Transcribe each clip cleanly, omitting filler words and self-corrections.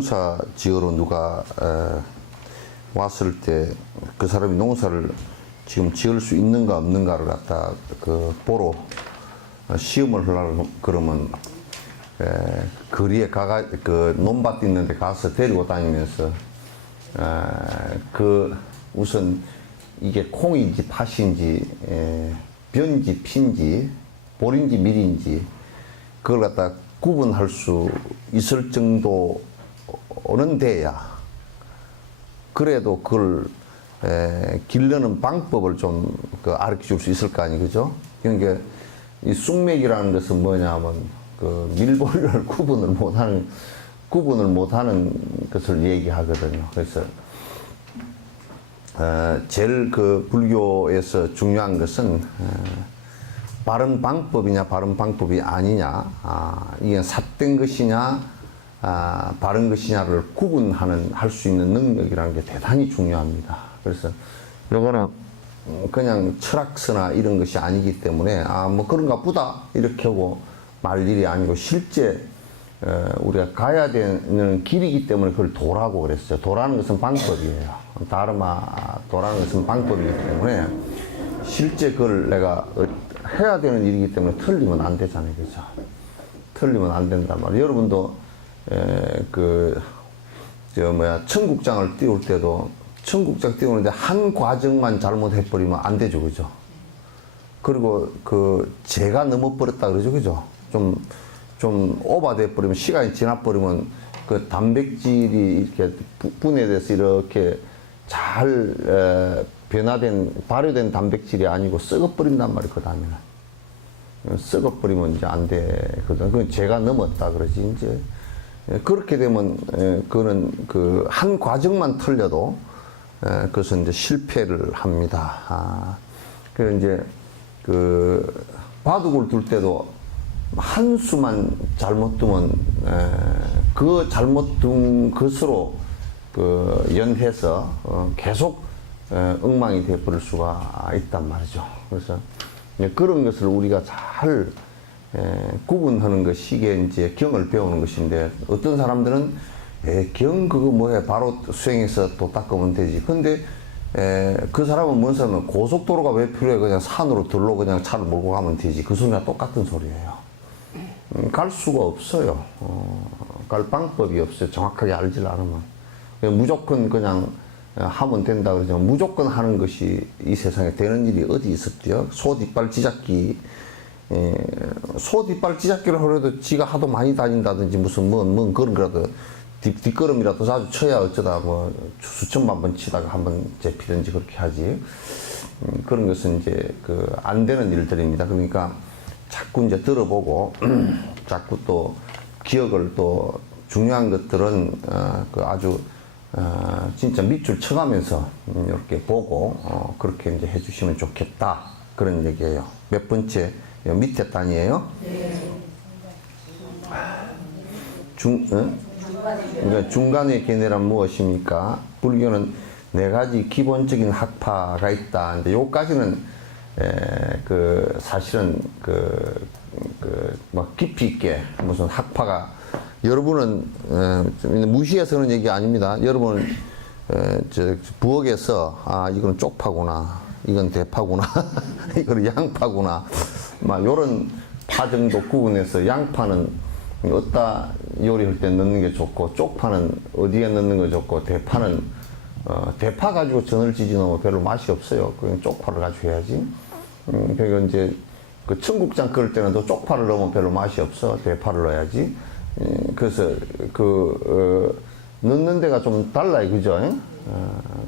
농사 지으러 누가 왔을 때 그 사람이 농사를 지금 지을 수 있는가 없는가를 갖다 그 보러 시험을 하려고 그러면 거리에 가가 그 논밭 있는 데 가서 데리고 다니면서 그 우선 이게 콩인지 팥인지 변인지 핀지 볼인지 밀인지 그걸 갖다 구분할 수 있을 정도는 돼야 그래도 그걸 기르는 방법을 좀 가르쳐 줄 수 있을 거 아니 그죠? 그러니까 이 쑥맥이라는 것은 뭐냐면 그 밀볼을 구분을 못하는 것을 얘기하거든요. 그래서 제일 그 불교에서 중요한 것은 바른 방법이냐 바른 방법이 아니냐, 이게 삿된 것이냐 바른 것이냐를 구분하는 할 수 있는 능력이라는 게 대단히 중요합니다. 그래서 요거는 그냥 철학서나 이런 것이 아니기 때문에 뭐 그런가 보다 이렇게 하고 말 일이 아니고 실제 우리가 가야 되는 길이기 때문에 그걸 도라고 그랬어요. 도라는 것은 방법이에요. 도라는 것은 방법이기 때문에 실제 그걸 내가 해야 되는 일이기 때문에 틀리면 안 되잖아요. 그죠? 틀리면 안 된단 말이에요. 여러분도 청국장을 띄울 때도 청국장 띄우는데 한 과정만 잘못해버리면 안 되죠. 그죠? 그리고 재가 넘어버렸다 그러죠. 그죠? 좀 오버돼 버리면 시간이 지나버리면 그 단백질이 이렇게 분해돼서 이렇게 잘 발효된 단백질이 아니고 썩어버린단 말이에요. 그 다음에는 썩어버리면 이제 안 되거든. 그건 재가 넘었다 그러지. 이제 그렇게 되면 그거는 그 한 과정만 틀려도 그것은 이제 실패를 합니다. 그래서 이제 바둑을 둘 때도 한 수만 잘못 두면 그 잘못 둔 것으로 연해서 계속 엉망이 되어버릴 수가 있단 말이죠. 그래서 그런 것을 우리가 잘 구분하는 것이 이게 이제 경을 배우는 것인데, 어떤 사람들은 경 그거 뭐해 바로 수행해서 또 닦으면 되지. 근데 그 사람은 뭔 사람은 고속도로가 왜 필요해? 그냥 산으로 들로 그냥 차를 몰고 가면 되지. 그 소리랑 똑같은 소리예요. 갈 수가 없어요. 갈 방법이 없어요. 정확하게 알질 않으면. 무조건 그냥 하면 된다 그러죠. 무조건 하는 것이 이 세상에 되는 일이 어디 있었대요? 소 뒷발 쥐잡기. 소 뒷발 쥐잡기를 하려도 지가 하도 많이 다닌다든지 무슨 그런 거라도 뒷걸음이라도 자주 쳐야 어쩌다 뭐 수천만 번 치다가 한번 잡히든지 그렇게 하지. 그런 것은 이제 안 되는 일들입니다. 그러니까 자꾸 이제 들어보고 자꾸 또 기억을 또 중요한 것들은 아주 진짜 밑줄 쳐가면서 이렇게 보고 그렇게 이제 해주시면 좋겠다 그런 얘기예요. 몇 번째 밑에 단이에요? 네. 그러니까 중간의 견해란 무엇입니까? 불교는 네 가지 기본적인 학파가 있다. 근데 요까지는 사실은 뭐 깊이 있게 무슨 학파가 여러분은 무시해서는 얘기 아닙니다. 여러분 부엌에서 이건 쪽파구나, 이건 대파구나, 이건 양파구나, 막 요런 파 정도 구분해서 양파는 어디다 요리할 때 넣는 게 좋고 쪽파는 어디에 넣는 게 좋고 대파는 대파 가지고 전을 지지 놓으면 별로 맛이 없어요. 그냥 쪽파를 가지고 해야지. 그러니까 이제 청국장 끓일 때는 또 쪽파를 넣으면 별로 맛이 없어. 대파를 넣어야지. 그래서 넣는 데가 좀 달라요. 그죠?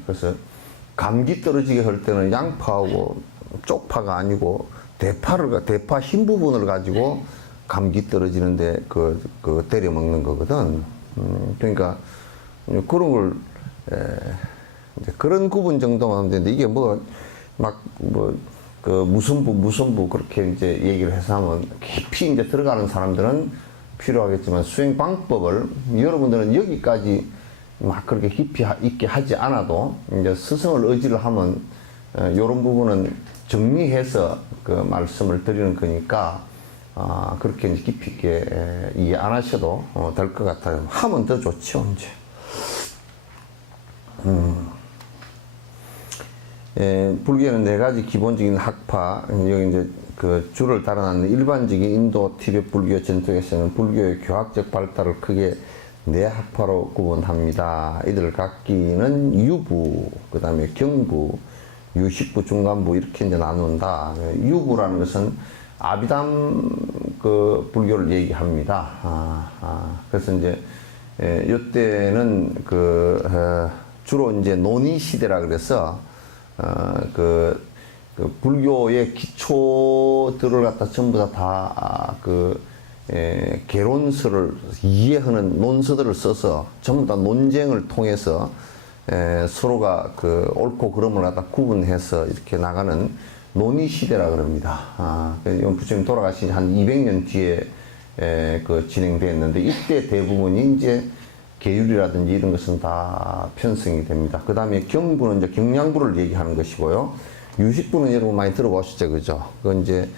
그래서 감기 떨어지게 할 때는 양파하고 쪽파가 아니고 대파 흰 부분을 가지고 감기 떨어지는데 때려 먹는 거거든. 그러니까 그런 걸 이제 그런 구분 정도만 하면 되는데, 이게 무슨 부 그렇게 이제 얘기를 해서 하면 깊이 이제 들어가는 사람들은 필요하겠지만 수행 방법을 여러분들은 여기까지 막 그렇게 깊이 있게 하지 않아도 이제 스승을 의지를 하면 이런 부분은 정리해서 말씀을 드리는 거니까 그렇게 이제 깊이 있게 이해 안 하셔도 될 것 같아요. 하면 더 좋죠, 이제. 불교에는 4가지 기본적인 학파, 여기 이제 그 줄을 달아놨는 일반적인 인도 티베트 불교 전통에서는 불교의 교학적 발달을 크게 4학파로 구분합니다. 이들 각기는 유부, 그 다음에 경부, 유식부, 중간부 이렇게 이제 나눈다. 유부라는 것은 아비담 그 불교를 얘기합니다. 그래서 이제 이때는 주로 이제 논의 시대라 그래서 그 불교의 기초들을 갖다 전부 다 개론서를 이해하는 논서들을 써서 전부 다 논쟁을 통해서 서로가 그 옳고 그름을 갖다 구분해서 이렇게 나가는 논의 시대라 그럽니다. 부처님 돌아가신 한 200년 뒤에 진행됐는데 이때 대부분이 이제 계율이라든지 이런 것은 다 편성이 됩니다. 그 다음에 경부는 이제 경량부를 얘기하는 것이고요. 유식부는 여러분 많이 들어보셨죠, 그죠? 그건 이제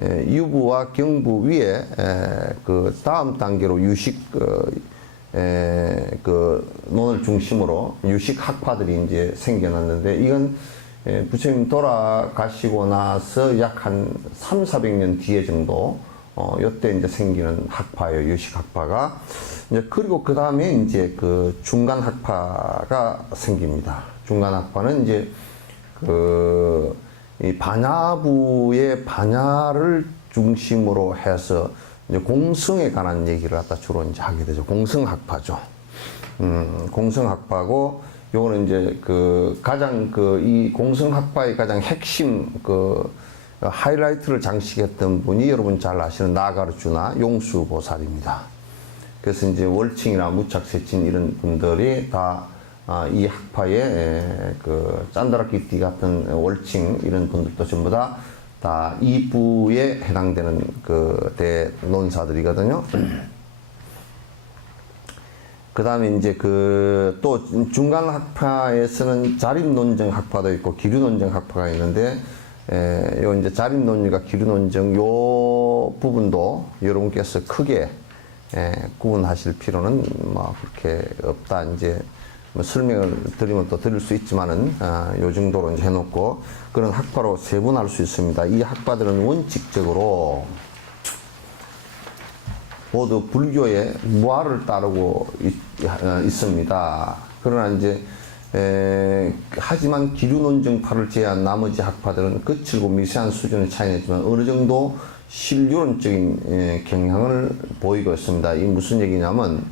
유부와 경부 위에 그 다음 단계로 유식 논을 중심으로 유식 학파들이 이제 생겨났는데 이건 부처님 돌아가시고 나서 약 한 300~400년 뒤에 정도 요때 이제 생기는 학파예요, 유식 학파가. 이제 그리고 그 다음에 이제 그 중간 학파가 생깁니다. 중간 학파는 이제 이 반야부의 반야를 중심으로 해서 이제 공성에 관한 얘기를 갖다 주로 이제 하게 되죠. 공성학파죠. 공성학파고, 요거는 이제 가장 이 공성학파의 가장 핵심 하이라이트를 장식했던 분이 여러분 잘 아시는 나가르주나 용수보살입니다. 그래서 이제 월칭이나 무착세친 이런 분들이 다 이 학파의 짠다라키띠 같은 월칭 이런 분들도 전부 다 이 부에 해당되는 대논사들이거든요. 그 다음에 이제 또 중간 학파에서는 자립논정 학파도 있고 기류논정 학파가 있는데, 요 이제 자립논정과 기류논정 요 부분도 여러분께서 크게 구분하실 필요는 뭐 그렇게 없다. 이제 뭐 설명을 드리면 또 드릴 수 있지만은 요 정도로 이제 해놓고 그런 학파로 세분할 수 있습니다. 이 학파들은 원칙적으로 모두 불교의 무아를 따르고 있습니다. 그러나 이제 하지만 기류논정파를 제외한 나머지 학파들은 거칠고 미세한 수준의 차이는 있지만 어느 정도 실유론적인 경향을 보이고 있습니다. 이게 무슨 얘기냐면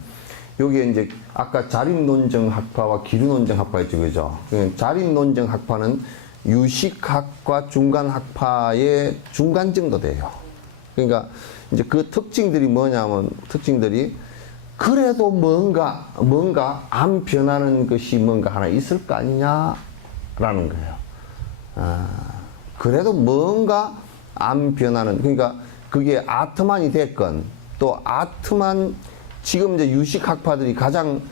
여기에 이제 아까 자립논정학파와 기류논정학파 있죠, 그죠? 자립논정학파는 유식학과 중간학파의 중간 정도 돼요. 그러니까 이제 그 특징들이 뭐냐면 그래도 뭔가 안 변하는 것이 뭔가 하나 있을 거 아니냐라는 거예요. 그래도 뭔가 안 변하는, 그러니까 그게 아트만이 됐건 또 아트만 지금 이제 유식학파들이 가장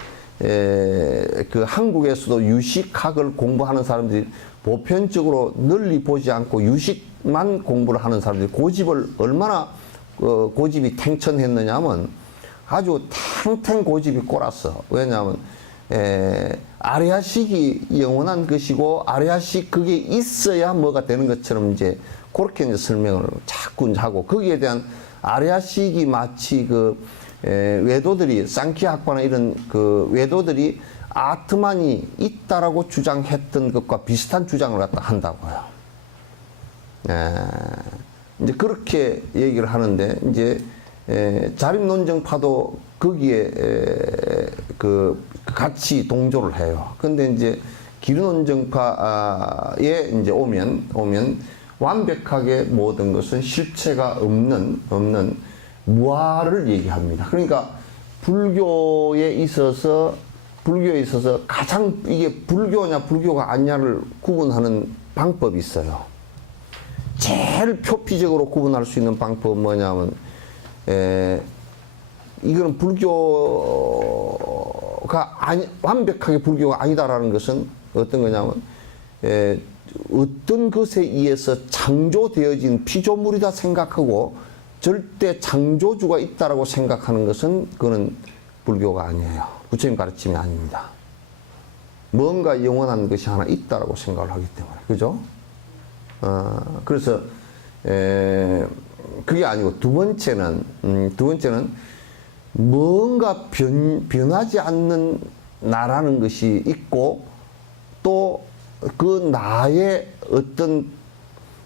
한국에서도 유식학을 공부하는 사람들이 보편적으로 널리 보지 않고 유식만 공부를 하는 사람들이 고집을 얼마나 고집이 탱천했느냐면 아주 탱탱 고집이 꼬랐어. 왜냐하면 아리아식이 영원한 것이고 아리아식 그게 있어야 뭐가 되는 것처럼 이제 그렇게 이제 설명을 자꾸 하고, 거기에 대한 아리아식이 마치 외도들이 쌍키학파나 이런 외도들이 아트만이 있다라고 주장했던 것과 비슷한 주장을 갖다 한다고요. 이제 그렇게 얘기를 하는데 이제 자립논정파도 거기에 같이 동조를 해요. 근데 이제 기류논정파에 이제 오면 완벽하게 모든 것은 실체가 없는 무아를 얘기합니다. 그러니까 불교에 있어서 가장 이게 불교냐 불교가 아니냐를 구분하는 방법이 있어요. 제일 표피적으로 구분할 수 있는 방법은 뭐냐면 이거는 불교가 완벽하게 불교가 아니다라는 것은 어떤 거냐면 어떤 것에 의해서 창조되어진 피조물이다 생각하고 절대 창조주가 있다라고 생각하는 것은 그거는 불교가 아니에요. 부처님 가르침이 아닙니다. 뭔가 영원한 것이 하나 있다라고 생각을 하기 때문에. 그죠? 그래서 그게 아니고 두 번째는 뭔가 변하지 않는 나라는 것이 있고 또 그 나의 어떤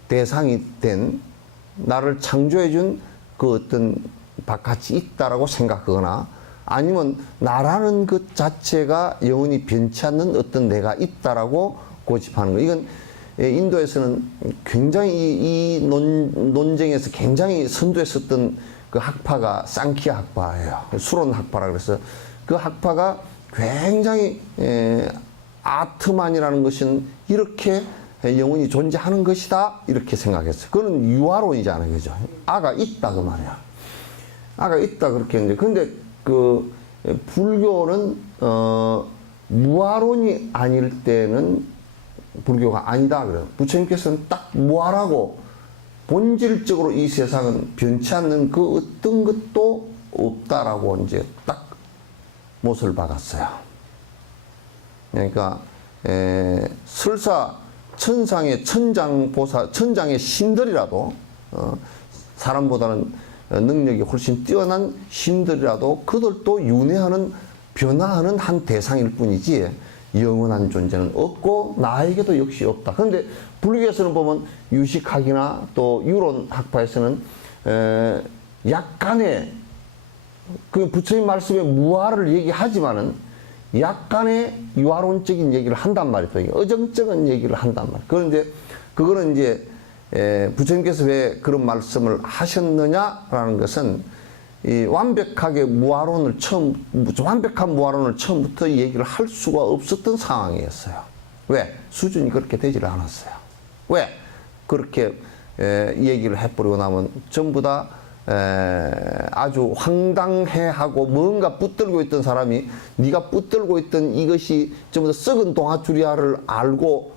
대상이 된 나를 창조해 준 그 어떤 바깥이 있다라고 생각하거나 아니면 나라는 것 자체가 영원히 변치 않는 어떤 내가 있다라고 고집하는 거. 이건 인도에서는 굉장히 이 논쟁에서 굉장히 선두했었던 그 학파가 쌍키아 학파예요. 수론 학파라 그래서 그 학파가 굉장히 아트만이라는 것은 이렇게 영원히 존재하는 것이다 이렇게 생각했어요. 그거는 유아론이잖아요, 그죠? 아가 있다 그 말이야. 아가 있다 그렇게 했는데, 근데 그 불교는 무아론이 아닐 때는 불교가 아니다 그래요. 부처님께서는 딱 무아라고 본질적으로 이 세상은 변치 않는 그 어떤 것도 없다라고 이제 딱 못을 박았어요. 그러니까 설사 천상의 천장의 신들이라도 사람보다는 능력이 훨씬 뛰어난 신들이라도 그들도 윤회하는 변화하는 한 대상일 뿐이지 영원한 존재는 없고 나에게도 역시 없다. 그런데 불교에서는 보면 유식학이나 또 유론 학파에서는 약간의 그 부처님 말씀에 무아를 얘기하지만은 약간의 유아론적인 얘기를 한단 말이에요. 어정쩡한 얘기를 한단 말이에요. 그런데 그거는 이제 부처님께서 왜 그런 말씀을 하셨느냐라는 것은 이 완벽한 무아론을 처음부터 얘기를 할 수가 없었던 상황이었어요. 왜? 수준이 그렇게 되지를 않았어요. 왜? 그렇게 얘기를 해버리고 나면 전부 다 아주 황당해하고 뭔가 붙들고 있던 사람이 네가 붙들고 있던 이것이 전부 다 썩은 동아줄이야를 알고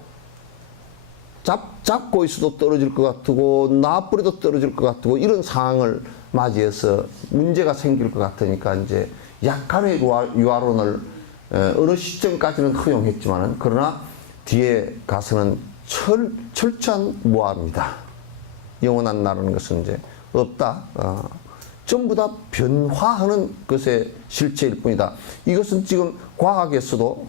잡고 있어도 떨어질 것 같고 놔버려도 떨어질 것 같고 이런 상황을 맞이해서 문제가 생길 것 같으니까 이제 약간의 유아론을 어느 시점까지는 허용했지만은 그러나 뒤에 가서는 철저한 무아입니다. 영원한 나라는 것은 이제 없다. 전부 다 변화하는 것의 실체일 뿐이다. 이것은 지금 과학에서도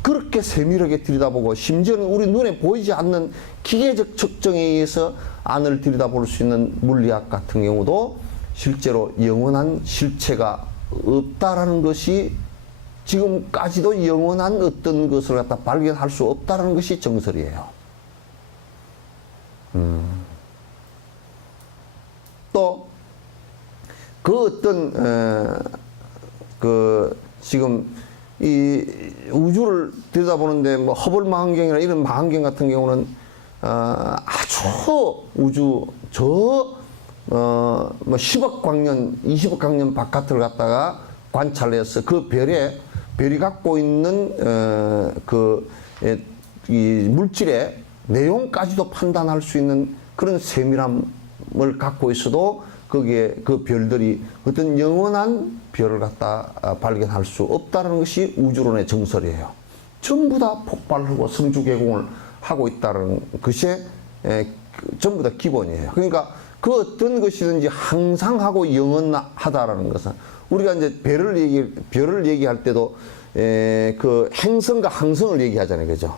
그렇게 세밀하게 들여다보고 심지어는 우리 눈에 보이지 않는 기계적 측정에 의해서 안을 들여다볼 수 있는 물리학 같은 경우도 실제로 영원한 실체가 없다라는 것이 지금까지도 영원한 어떤 것을 갖다 발견할 수 없다라는 것이 정설이에요. 또 그 어떤 지금 이 우주를 들여다보는데 뭐 허블 망원경이나 이런 망원경 같은 경우는 아주 우주 뭐 10억 광년, 20억 광년 바깥을 갖다가 관찰해서 그 별이 갖고 있는 이 물질의 내용까지도 판단할 수 있는 그런 세밀함을 갖고 있어도 거기에 그 별들이 어떤 영원한 별을 갖다 발견할 수 없다는 것이 우주론의 정설이에요. 전부 다 폭발하고 성주개공을 하고 있다는 것이 전부 다 기본이에요. 그러니까 그 어떤 것이든지 항상 하고 영원하다라는 것은 우리가 이제 별을 얘기할 때도 그 행성과 항성을 얘기하잖아요. 그죠?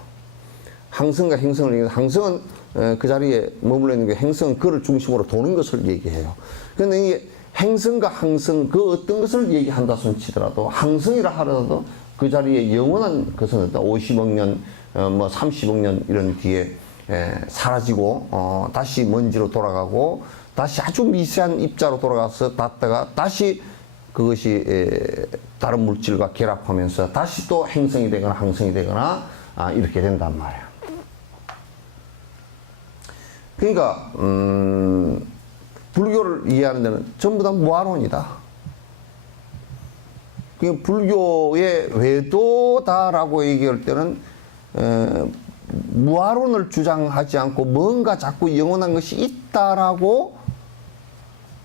항성과 행성을 얘기해서 항성은 그 자리에 머물러 있는 게 행성은 그를 중심으로 도는 것을 얘기해요. 그런데 이게 행성과 항성 그 어떤 것을 얘기한다 손 치더라도 항성이라 하더라도 그 자리에 영원한 것은 50억 년, 뭐 30억 년 이런 뒤에 사라지고 다시 먼지로 돌아가고 다시 아주 미세한 입자로 돌아가서 닿다가 다시 그것이 다른 물질과 결합하면서 다시 또 행성이 되거나 항성이 되거나 이렇게 된단 말이에요. 그러니까 불교를 이해하는 데는 전부 다 무아론이다. 그러니까 불교의 외도다라고 얘기할 때는 무아론을 주장하지 않고 뭔가 자꾸 영원한 것이 있다라고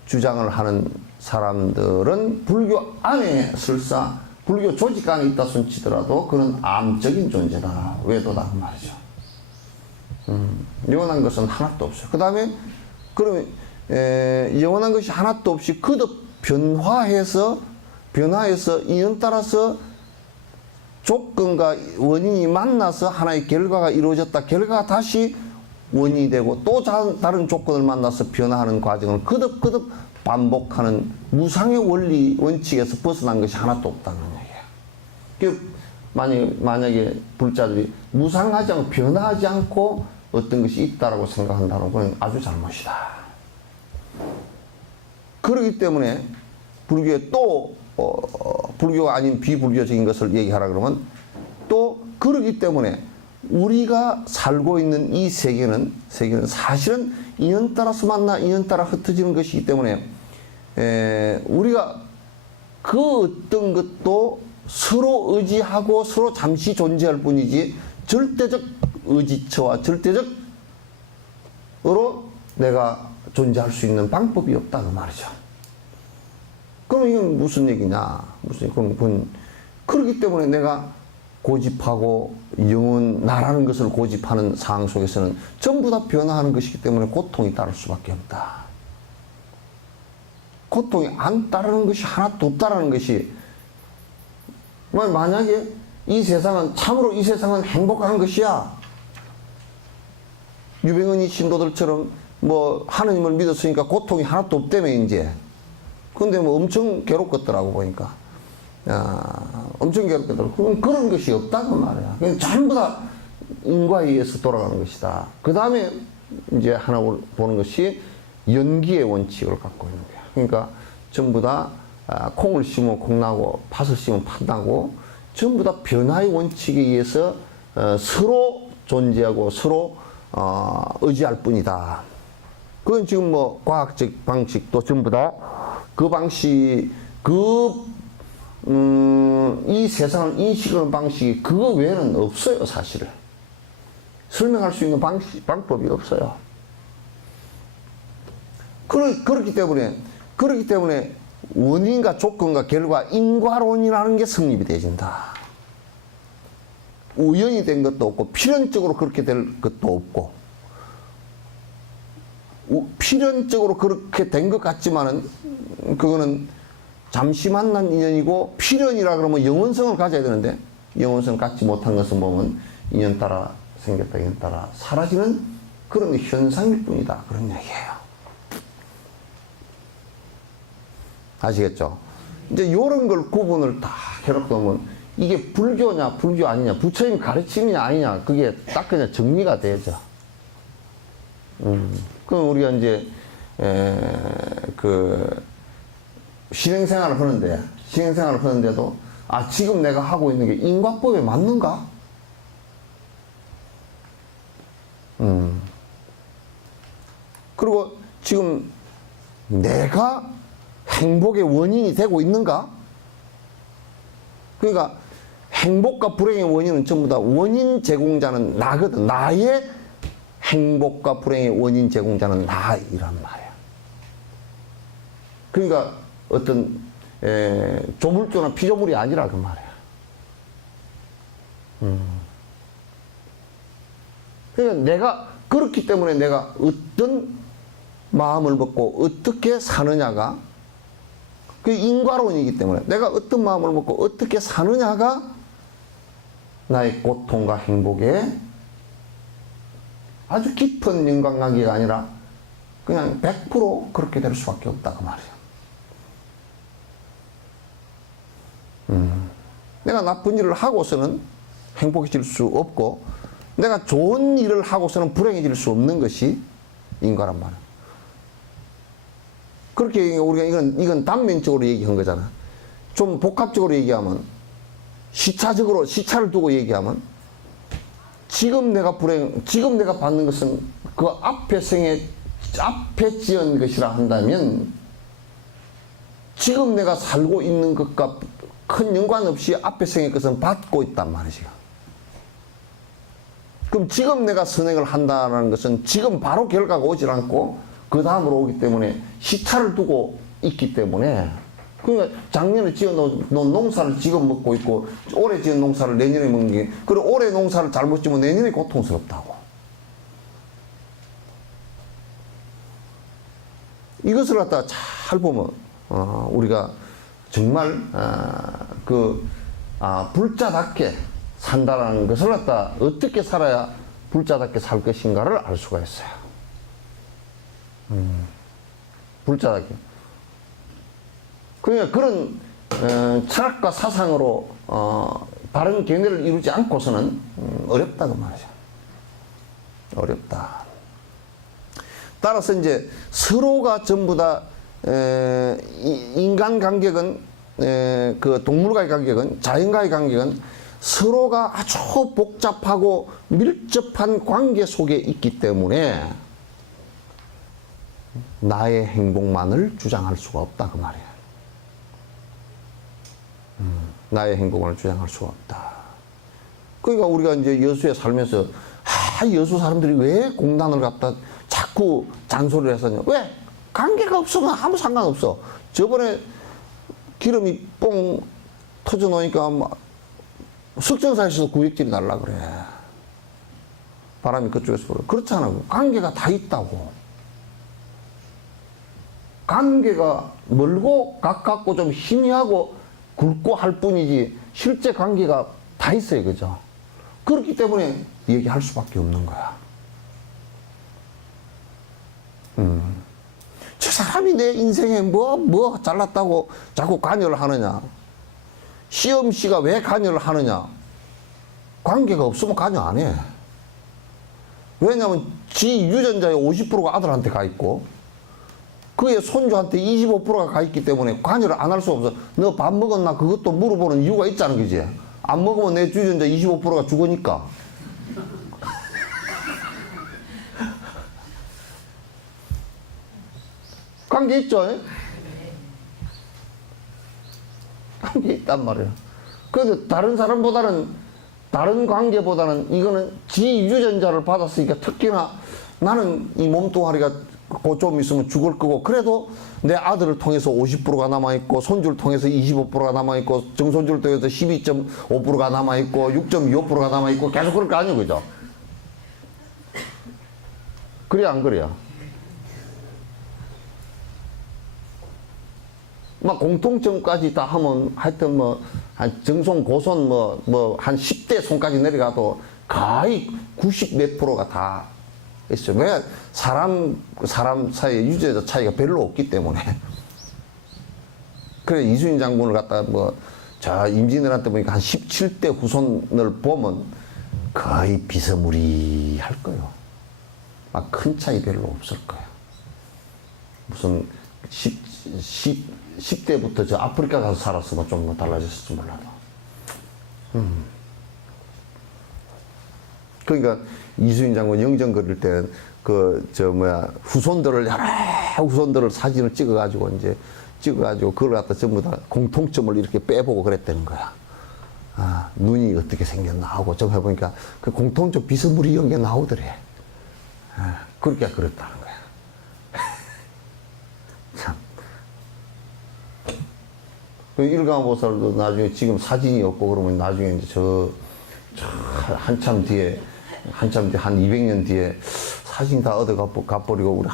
주장을 하는 사람들은 불교 안에 설사 불교 조직 안에 있다 손치더라도 그는 암적인 존재다, 외도다 그 말이죠. 영원한 것은 하나도 없어요. 그 다음에 그러면 영원한 것이 하나도 없이 거듭 변화해서 인연 따라서 조건과 원인이 만나서 하나의 결과가 이루어졌다. 결과가 다시 원인이 되고 또 다른 조건을 만나서 변화하는 과정을 거듭 반복하는 무상의 원리 원칙에서 벗어난 것이 하나도 없다는 얘기예요. 만약에 불자들이 무상하지 않고 변화하지 않고 어떤 것이 있다라고 생각한다는 건 아주 잘못이다. 그렇기 때문에 불교에 또 불교가 아닌 비불교적인 것을 얘기하라 그러면 또 그렇기 때문에 우리가 살고 있는 이 세계는 사실은 인연 따라서 만나 인연 따라 흩어지는 것이기 때문에 우리가 그 어떤 것도 서로 의지하고 서로 잠시 존재할 뿐이지 절대적 의지처와 절대적으로 내가 존재할 수 있는 방법이 없다 그 말이죠. 그럼 이건 무슨 얘기냐? 그건 그렇기 때문에 내가 고집하고 나라는 것을 고집하는 상황 속에서는 전부 다 변화하는 것이기 때문에 고통이 따를 수밖에 없다. 고통이 안 따르는 것이 하나도 없다라는 것이 만약에 참으로 이 세상은 행복한 것이야. 유병헌이 신도들처럼 하느님을 믿었으니까 고통이 하나도 없다며 이제. 근데 엄청 괴롭겠더라고 보니까. 엄청 괴롭겠더라고. 그런 것이 없다고 말이야. 그냥 전부 다 인과에 의해서 돌아가는 것이다. 그 다음에 이제 하나 보는 것이 연기의 원칙을 갖고 있는 거야. 그러니까 전부 다 콩을 심으면 콩 나고 팥을 심으면 팥 나고 전부 다 변화의 원칙에 의해서 서로 존재하고 서로 의지할 뿐이다. 그건 지금 과학적 방식도 전부 다 그 방식, 이 세상을 인식하는 방식이 그거 외에는 없어요, 사실은. 설명할 수 있는 방법이 없어요. 그렇기 때문에 원인과 조건과 결과, 인과론이라는 게 성립이 되어진다. 우연이 된 것도 없고, 필연적으로 그렇게 될 것도 없고, 필연적으로 그렇게 된 것 같지만은 그거는 잠시 만난 인연이고 필연이라 그러면 영원성을 가져야 되는데 영원성을 갖지 못한 것은 보면 인연 따라 생겼다 인연 따라 사라지는 그런 현상일 뿐이다 그런 얘기예요. 아시겠죠? 이제 요런 걸 구분을 다 해놓고 이게 불교냐 불교 아니냐 부처님 가르침이냐 아니냐 그게 딱 그냥 정리가 되죠. 그럼 우리가 이제 신행생활을 하는데도 지금 내가 하고 있는 게 인과법에 맞는가? 그리고 지금 내가 행복의 원인이 되고 있는가? 그러니까 행복과 불행의 원인은 전부 다 원인 제공자는 나거든. 나의 행복과 불행의 원인 제공자는 나이란 말이야. 그러니까 어떤 조물주나 피조물이 아니라 그 말이야. 그러니까 내가 그렇기 때문에 내가 어떤 마음을 먹고 어떻게 사느냐가 그 인과론이기 때문에 내가 어떤 마음을 먹고 어떻게 사느냐가 나의 고통과 행복에 아주 깊은 인간관계가 아니라 그냥 100% 그렇게 될 수밖에 없다 그 말이야. 내가 나쁜 일을 하고서는 행복해질 수 없고 내가 좋은 일을 하고서는 불행해질 수 없는 것이 인과란 말이야. 그렇게 우리가 이건 단면적으로 얘기한 거잖아. 좀 복합적으로 얘기하면 시차를 두고 얘기하면 지금 내가 받는 것은 그 앞에 지은 것이라 한다면 지금 내가 살고 있는 것과 큰 연관 없이 앞에 생의 것은 받고 있단 말이지. 그럼 지금 내가 선행을 한다는 것은 지금 바로 결과가 오질 않고 그 다음으로 오기 때문에 시차를 두고 있기 때문에, 그러니까 작년에 지어놓은 농사를 지금 먹고 있고 올해 지은 농사를 내년에 먹는 게, 그리고 올해 농사를 잘못 지면 내년에 고통스럽다고. 이것을 갖다가 잘 보면 우리가 정말 불자답게 산다라는 것을 갖다 어떻게 살아야 불자답게 살 것인가를 알 수가 있어요. 불자답게. 그러니까 그런 철학과 사상으로 바른 견해를 이루지 않고서는 어렵다 그 말이죠. 어렵다. 따라서 이제 서로가 전부 다 인간 간격은 그 동물과의 간격은, 자연과의 간격은 서로가 아주 복잡하고 밀접한 관계 속에 있기 때문에 나의 행복만을 주장할 수가 없다 그 말이야. 나의 행복만을 주장할 수가 없다. 그러니까 우리가 이제 여수에 살면서 여수 사람들이 왜 공단을 갖다 자꾸 잔소리를 했었냐. 왜? 관계가 없으면 아무 상관없어. 저번에 기름이 뽕 터져 놓으니까 막 석정사에서 구역질이 날라 그래. 바람이 그쪽에서 불어. 그렇잖아. 관계가 다 있다고. 관계가 멀고 가깝고 좀 희미하고 굵고 할 뿐이지 실제 관계가 다 있어요. 그죠? 그렇기 때문에 얘기할 수밖에 없는 거야. 저 사람이 내 인생에 뭐 잘났다고 자꾸 관여를 하느냐. 시험씨가 왜 관여를 하느냐. 관계가 없으면 관여 안 해. 왜냐하면 지 유전자의 50%가 아들한테 가 있고 그의 손주한테 25%가 가 있기 때문에 관여를 안 할 수 없어. 너 밥 먹었나 그것도 물어보는 이유가 있잖아. 그지? 안 먹으면 내 유전자 25%가 죽으니까. 관계 있죠? 관계 있단 말이에요. 그래도 다른 사람보다는, 다른 관계보다는 이거는 지 유전자를 받았으니까, 특히나 나는 이 몸뚱아리가 좀 있으면 죽을 거고, 그래도 내 아들을 통해서 50%가 남아있고, 손주를 통해서 25%가 남아있고, 정손주를 통해서 12.5%가 남아있고, 6.25%가 남아있고, 계속 그럴 거 아니에요. 그죠? 그래야 안 그래요? 막 공통점까지 다 하면 하여튼 한 정손, 고손 한 10대 손까지 내려가도 거의 90 몇 프로가 다 있어요. 왜? 사람 사이에 유전자 차이가 별로 없기 때문에. 그래, 이순신 장군을 갖다 저 임진왜란 때 보니까 한 17대 후손을 보면 거의 비스무리할 거예요. 막 큰 차이 별로 없을 거예요. 무슨 10대부터 저 아프리카 가서 살았으면 좀 달라졌을지 몰라도. 그러니까 이순신 장군 영정 그릴 때는 후손들을 여러 후손들을 사진을 찍어가지고 그걸 갖다 전부 다 공통점을 이렇게 빼보고 그랬다는 거야. 눈이 어떻게 생겼나 하고 좀 해보니까 그 공통점 비스무리한 게 나오더래. 그렇게 그랬다는 거야. 참. 일가보살도 나중에 지금 사진이 없고 그러면 나중에 이제 한참 뒤에 한 200년 뒤에 사진 다 얻어 가버리고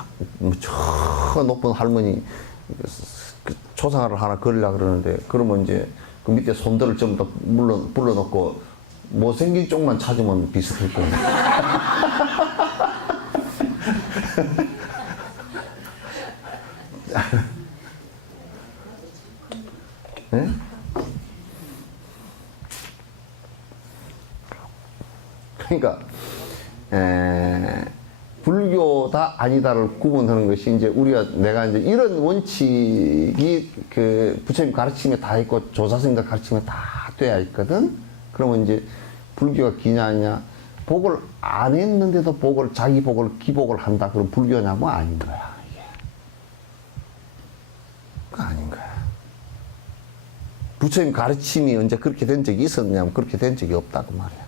우리 저 높은 할머니 초상화를 하나 그리려고 그러는데, 그러면 이제 그 밑에 손들을 좀 더 불러놓고 못생긴 쪽만 찾으면 비슷할 거예요. 네? 그러니까 불교다 아니다를 구분하는 것이 이제 내가 이제 이런 원칙이 그 부처님 가르침에 다 있고 조사스님들 가르침에 다 돼야 있거든. 그러면 이제 불교가 기냐 아니냐, 복을 안 했는데도 자기 복을 기복을 한다. 그럼 불교냐고 아닌 거야. 이게 그거 아닌 거야. 부처님 가르침이 언제 그렇게 된 적이 있었냐면 그렇게 된 적이 없다 그 말이야.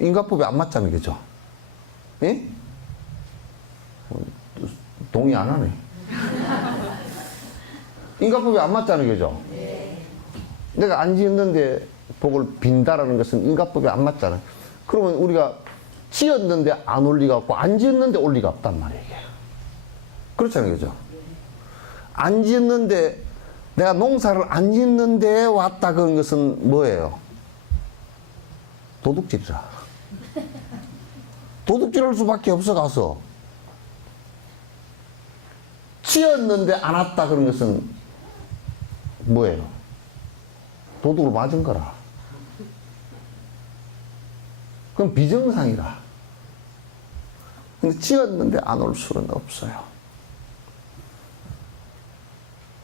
인과법에 안 맞잖아요, 그죠? 예? 동의 안 하네. 인과법에 안 맞잖아요, 그죠? 내가 안 지었는데 복을 빈다라는 것은 인과법에 안 맞잖아요. 그러면 우리가 지었는데 안 올 리가 없고, 안 지었는데 올 리가 없단 말이에요, 이게. 그렇잖아요, 그죠? 안 지었는데, 내가 농사를 안 짓는데 왔다 그런 것은 뭐예요? 도둑질이라. 도둑질할 수밖에 없어, 가서. 지었는데 안 왔다 그런 것은 뭐예요? 도둑을 맞은 거라. 그럼 비정상이라. 근데 지었는데 안 올 수는 없어요.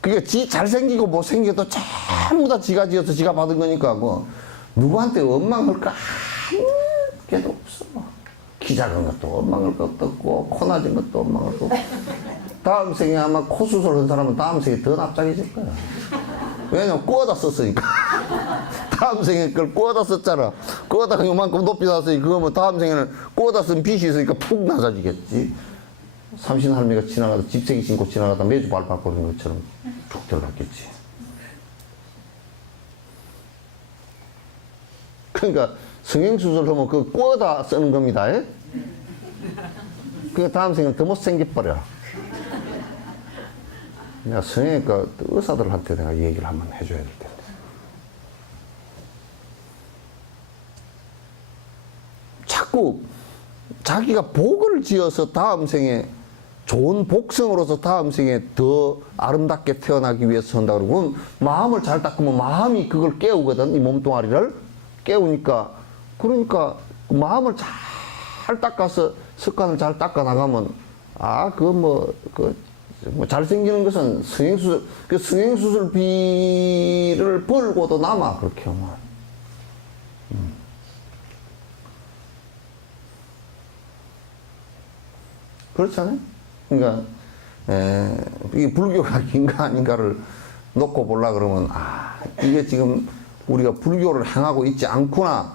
그게 지 잘생기고 못생겨도 전부 다 지가 지어서 지가 받은 거니까 뭐 누구한테 원망할 거 한 개도 없어. 키 작은 것도 원망할 것도 없고 코 낮은 것도 원망할 거 없고 다음 생에 아마 코 수술한 사람은 다음 생에 더 납작해질 거야. 왜냐면 꼬아다 썼으니까. 다음 생에 그걸 꼬아다 썼잖아. 꼬아다 요만큼 높이 놨으니 그거면 다음 생에는 꼬아다 쓴 빚이 있으니까 푹 낮아지겠지. 삼신 할매가 지나가다 집세기 신고 지나가다 매주 밟아버리는 것처럼 쭉 들어갔겠지. 그러니까 성형수술 하면 그 꼬아다 쓰는 겁니다. 그러니까 다음 생에는 더 못생겨버려. 내가 성형외과 의사들한테 내가 얘기를 한번 해줘야 될 텐데. 자꾸 자기가 복을 지어서 다음 생에 좋은 복성으로서 다음 생에 더 아름답게 태어나기 위해서 한다 그러고 마음을 잘 닦으면 마음이 그걸 깨우거든. 이 몸뚱아리를 깨우니까 그러니까 마음을 잘 닦아서 습관을 잘 닦아 나가면 뭐 잘생기는 것은 성형수술, 그 성형수술비를 벌고도 남아, 그렇게 하면. 그렇잖아요? 그러니까, 이게 불교가 인가 아닌가를 놓고 보려 그러면, 이게 지금 우리가 불교를 행하고 있지 않구나.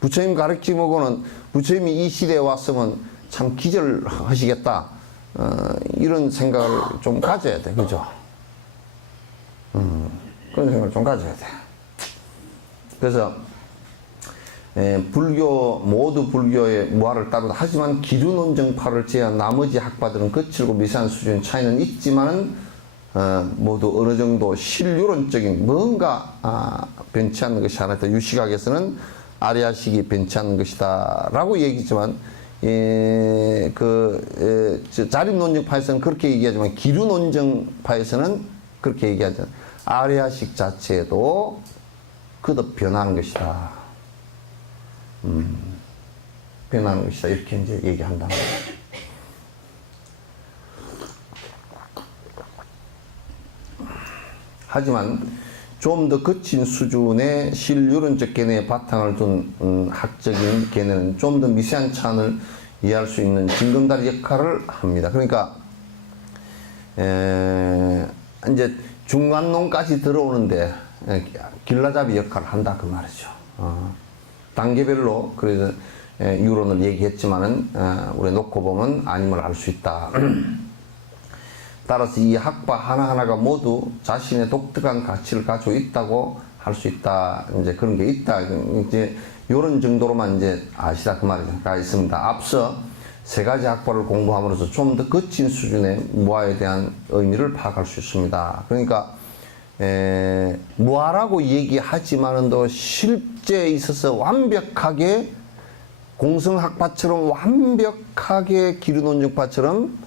부처님 가르침하고는 부처님이 이 시대에 왔으면 참 기절하시겠다. 이런 생각을 좀 가져야 돼, 그죠? 그런 생각을 좀 가져야 돼. 그래서, 모두 불교의 무아를 따르다. 하지만 기류논정파를 제외한 나머지 학파들은 거칠고 미세한 수준의 차이는 있지만, 모두 어느 정도 실유론적인 뭔가, 변치 않는 것이 하나 있다. 유시각에서는 아리아식이 변치 않는 것이다. 라고 얘기했지만, 자립논정파에서는 그렇게 얘기하지만 기류논정파에서는 그렇게 얘기하죠. 아리아식 자체도 그도 변하는 것이다. 변하는 것이다. 이렇게 이제 얘기한다. 하지만 좀 더 거친 수준의 실유론적 견해의 바탕을 둔 학적인 견해는 좀 더 미세한 차원을 이해할 수 있는 징검다리 역할을 합니다. 그러니까 이제 중간론까지 들어오는데 길라잡이 역할을 한다 그 말이죠. 단계별로 그래서 유론을 얘기했지만은 우리 놓고 보면 아님을 알 수 있다. 따라서 이 학파 하나하나가 모두 자신의 독특한 가치를 가지고 있다고 할 수 있다. 이제 그런 게 있다. 이제 요런 정도로만 이제 아시다 그 말이가 있습니다. 앞서 세 가지 학파를 공부함으로써 좀 더 거친 수준의 무아에 대한 의미를 파악할 수 있습니다. 그러니까 무아라고 얘기하지만은 또 실제에 있어서 완벽하게 공성학파처럼 완벽하게 기류논정파처럼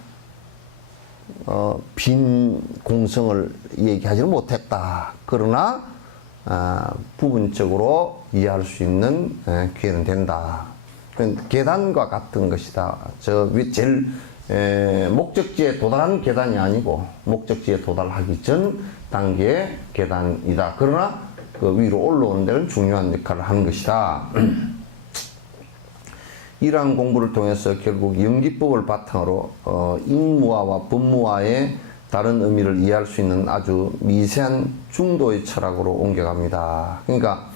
빈 공성을 얘기하지는 못했다. 그러나 부분적으로 이해할 수 있는 기회는 된다. 계단과 같은 것이다. 제일 목적지에 도달한 계단이 아니고 목적지에 도달하기 전 단계의 계단이다. 그러나 그 위로 올라오는 데는 중요한 역할을 하는 것이다. 이러한 공부를 통해서 결국 연기법을 바탕으로 인무아와 법무아의 다른 의미를 이해할 수 있는 아주 미세한 중도의 철학으로 옮겨갑니다. 그러니까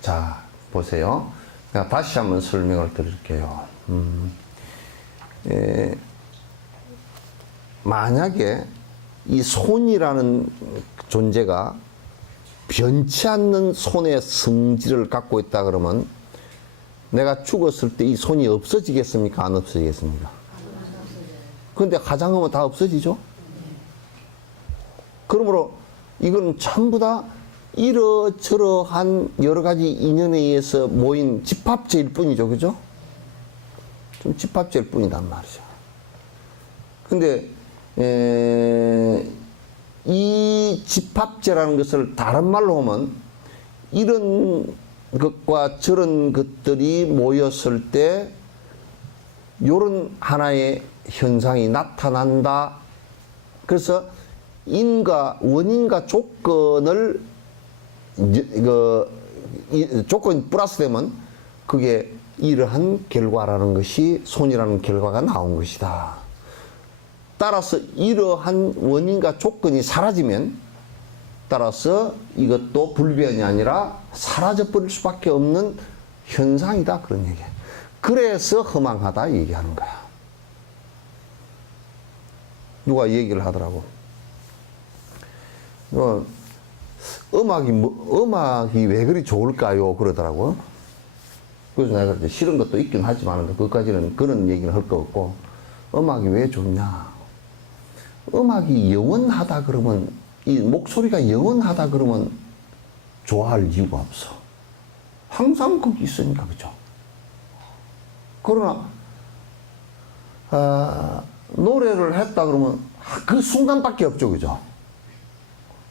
자 보세요. 제가 다시 한번 설명을 드릴게요. 만약에 이 손이라는 존재가 변치 않는 손의 성질을 갖고 있다 그러면 내가 죽었을 때 이 손이 없어지겠습니까? 안 없어지겠습니까? 그런데 가장하면 다 없어지죠? 그러므로 이건 전부 다 이러저러한 여러 가지 인연에 의해서 모인 집합체일 뿐이죠. 그죠? 좀 집합체일 뿐이단 말이죠. 근데, 이 집합체라는 것을 다른 말로 하면 이런 것과 저런 것들이 모였을 때 요런 하나의 현상이 나타난다. 그래서 원인과 조건을 조건이 플러스 되면 그게 이러한 결과라는 것이 손이라는 결과가 나온 것이다. 따라서 이러한 원인과 조건이 사라지면 따라서 이것도 불변이 아니라 사라져버릴 수밖에 없는 현상이다. 그런 얘기야. 그래서 허망하다 얘기하는 거야. 누가 얘기를 하더라고. 음악이 왜 그리 좋을까요? 그러더라고. 그래서 내가 이제 싫은 것도 있긴 하지만 그것까지는 그런 얘기는 할 거 없고, 음악이 왜 좋냐? 음악이 영원하다 그러면, 이 목소리가 영원하다 그러면 좋아할 이유가 없어. 항상 거기 있으니까. 그죠? 그러나 노래를 했다 그러면 그 순간밖에 없죠. 그죠?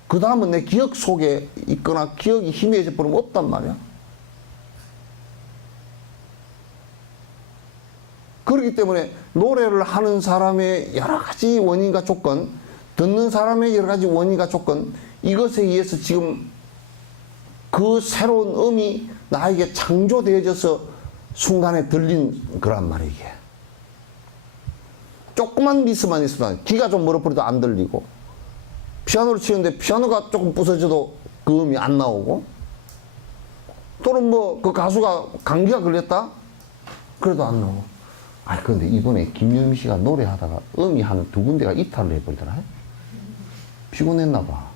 그 다음은 내 기억 속에 있거나 기억이 희미해져 버리면 없단 말이야. 그렇기 때문에 노래를 하는 사람의 여러 가지 원인과 조건, 듣는 사람의 여러 가지 원인과 조건, 이것에 의해서 지금 그 새로운 음이 나에게 창조되어져서 순간에 들린 거란 말이야, 이게. 조그만 미스만 있어도, 귀가 좀 멀어버려도 안 들리고, 피아노를 치는데 피아노가 조금 부서져도 그 음이 안 나오고, 또는 뭐 그 가수가 감기가 걸렸다? 그래도 안 나오고. 아, 근데 이번에 김영미 씨가 노래하다가 음이 한 두 군데가 이탈을 해버리더라. 피곤했나 봐.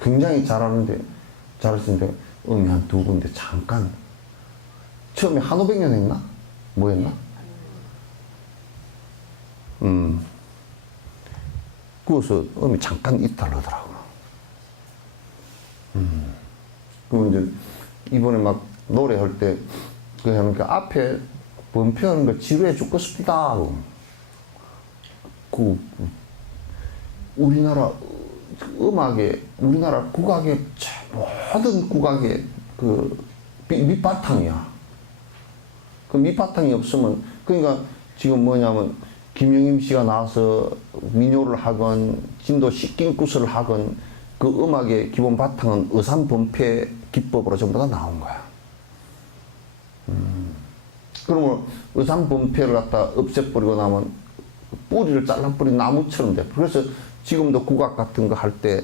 굉장히 잘하시는데 음이 한 두 군데 잠깐. 처음에 한오백년 했나? 뭐 했나? 그래서 음이 잠깐 이탈하더라고. 그럼 이제 이번에 막 노래할 때 그러니까 앞에 번표하는 거 지루해 죽겠습니다. 우리나라 음악의, 우리나라 국악의 모든 국악의 그 밑바탕이야. 그 밑바탕이 없으면, 그러니까 지금 뭐냐면 김영임 씨가 나와서 민요를 하건 진도 식긴구슬을 하건 그 음악의 기본 바탕은 의산번폐 기법으로 전부 다 나온 거야. 그러면 의산번폐를 갖다 없애버리고 나면 뿌리를 잘라버린 나무처럼 돼. 그래서 지금도 국악 같은 거 할 때,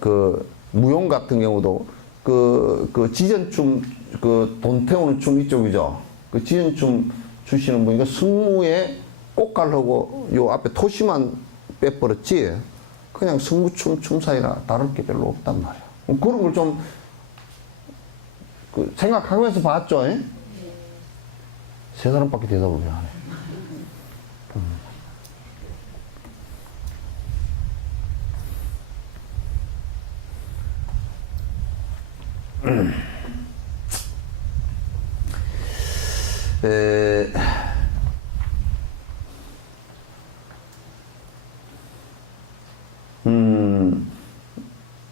그 무용 같은 경우도 그 지전춤, 그 돈 태우는 춤 이쪽이죠. 그 지전춤 주시는 분이 승무에 꽃갈하고 요 앞에 토시만 빼버렸지, 그냥 승무춤 춤사이라 다를 게 별로 없단 말이야. 그런 걸 좀 생각하면서 봤죠. 에? 세 사람밖에 대답을 왜 안 해?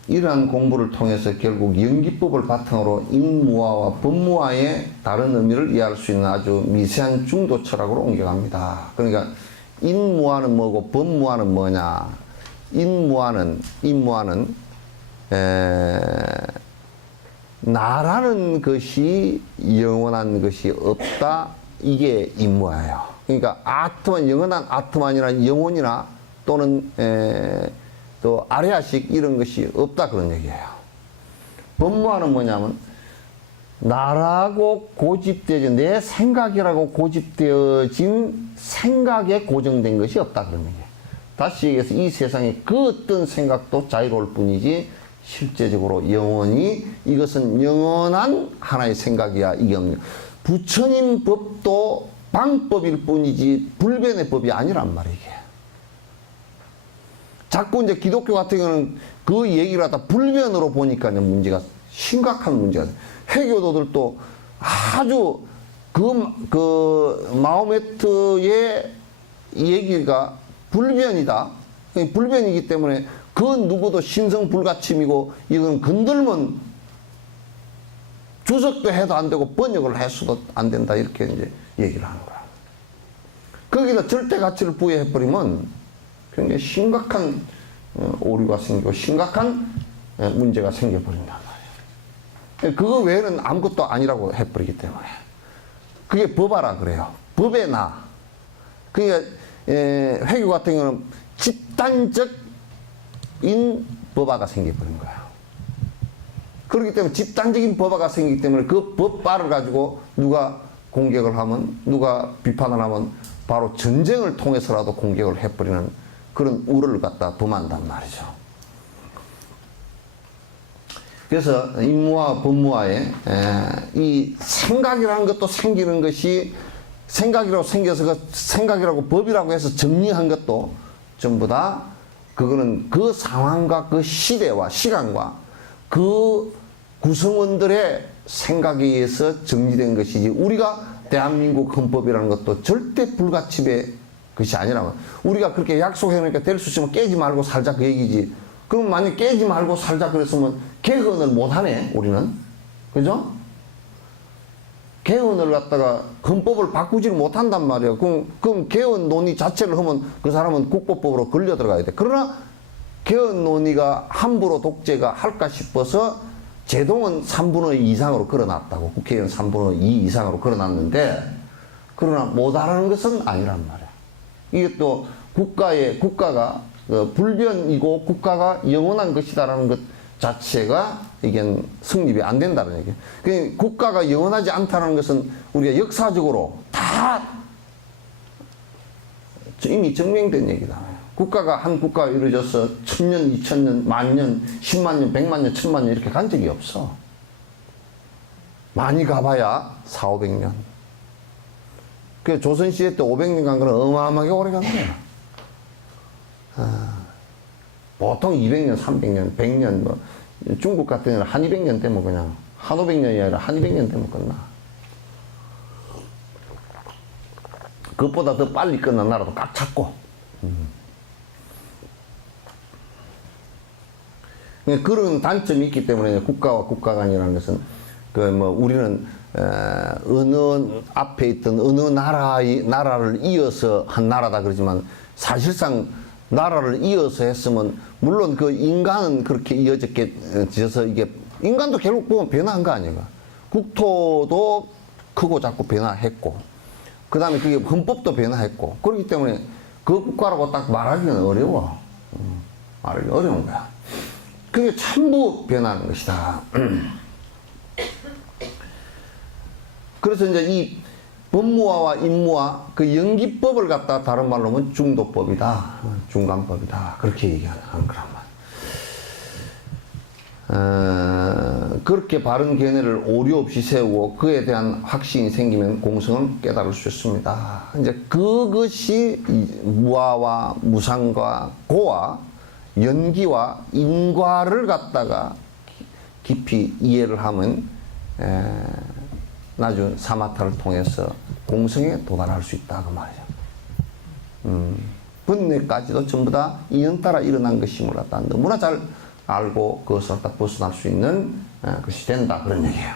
이러한 공부를 통해서 결국 연기법을 바탕으로 인무화와 법무화의 다른 의미를 이해할 수 있는 아주 미세한 중도 철학으로 옮겨갑니다. 그러니까 인무화는 뭐고 법무화는 뭐냐? 인무화는 나라는 것이 영원한 것이 없다. 이게 인무화예요. 그러니까 아트만, 영원한 아트만이나 영혼이나 또는 또 아레아식 이런 것이 없다, 그런 얘기예요. 법무화는 뭐냐면 나라고 고집되어진 내 생각이라고 고집되어진 생각에 고정된 것이 없다 그런 얘기예요. 다시 얘기해서 이 세상에 그 어떤 생각도 자유로울 뿐이지 실제적으로 영원히 이것은 영원한 하나의 생각이야 이게 없는 부처님 법도 방법일 뿐이지 불변의 법이 아니란 말이에요. 이게. 자꾸 이제 기독교 같은 경우는 그 얘기를 하다 불변으로 보니까 문제가 심각한 문제가 돼요. 해교도들도 아주 그 마호메트의 얘기가 불변이다. 불변이기 때문에 그 누구도 신성불가침이고 이건 건들면 주석도 해도 안 되고 번역을 해서도 안 된다 이렇게 이제 얘기를 하는 거야. 거기다 절대 가치를 부여해버리면 굉장히 심각한 오류가 생기고 심각한 문제가 생겨버린단 말이에요. 그거 외에는 아무것도 아니라고 해버리기 때문에 그게 법화라 그래요. 법의 나. 그러니까 회교 같은 경우는 집단적인 법화가 생겨버린 거예요. 그렇기 때문에 집단적인 법화가 생기기 때문에 그 법화를 가지고 누가 공격을 하면 누가 비판을 하면 바로 전쟁을 통해서라도 공격을 해버리는 그런 우를 갖다 범한단 말이죠. 그래서 인무와 법무와의 이 생각이라는 것도 생기는 것이 생각이라고 생겨서 그 생각이라고 법이라고 해서 정리한 것도 전부 다 그거는 그 상황과 그 시대와 시간과 그 구성원들의 생각에 의해서 정리된 것이지 우리가 대한민국 헌법이라는 것도 절대 불가침의 것이 아니라면 우리가 그렇게 약속해놓으니까 될 수 있으면 깨지 말고 살자 그 얘기지. 그럼 만약 깨지 말고 살자 그랬으면 개헌을 못하네 우리는. 그죠? 개헌을 갖다가 헌법을 바꾸지를 못한단 말이에요. 그럼 개헌 논의 자체를 하면 그 사람은 국보법으로 걸려 들어가야 돼. 그러나 개헌 논의가 함부로 독재가 할까 싶어서 제동은 3분의 2 이상으로 걸어놨다고. 국회의원 3분의 2 이상으로 걸어놨는데 그러나 못하라는 것은 아니란 말이야. 이게 또 국가가 불변이고 국가가 영원한 것이다라는 것 자체가 이게 성립이 안 된다는 얘기예요. 그러니까 국가가 영원하지 않다는 것은 우리가 역사적으로 다 이미 증명된 얘기다. 국가가 한 국가가 이루어져서 1000년, 2000년, 만년, 10만년, 100만년, 1000만년 이렇게 간 적이 없어. 많이 가봐야 400~500년. 그 조선시대 때 500년 간 거는 어마어마하게 오래 간 거야. 보통 200년, 300년, 100년, 뭐, 중국 같은 경우는 한 200년 되면 그냥, 한 500년이 아니라 한 200년 되면 끝나. 그것보다 더 빨리 끝난 나라도 꽉 찼고. 그런 단점이 있기 때문에 국가와 국가 간이라는 것은, 우리는, 어느 앞에 있던 어느 나라를 이어서 한 나라다 그러지만 사실상 나라를 이어서 했으면 물론 그 인간은 그렇게 이어졌겠어서 이게 인간도 결국 보면 변화한 거 아닌가. 국토도 크고 작고 변화했고 그 다음에 그게 헌법도 변화했고 그렇기 때문에 그 국가라고 딱 말하기는 어려워. 말하기 어려운 거야. 그게 전부 변하는 것이다. 그래서 이제 이 법무화와 인무화 그 연기법을 갖다 다른 말로 하면 중도법이다. 중간법이다. 그렇게 얘기하는 거란 말. 그렇게 바른 견해를 오류 없이 세우고 그에 대한 확신이 생기면 공성을 깨달을 수 있습니다. 이제 그것이 무화와 무상과 고와 연기와 인과를 갖다가 깊이 이해를 하면 나중 사마타를 통해서 공성에 도달할 수 있다 그 말이죠. 번뇌까지도 전부 다 인연 따라 일어난 것임을 갖다 너무나 잘 알고 그것을 갖다 벗어날 수 있는 것이 된다 그런 얘기예요.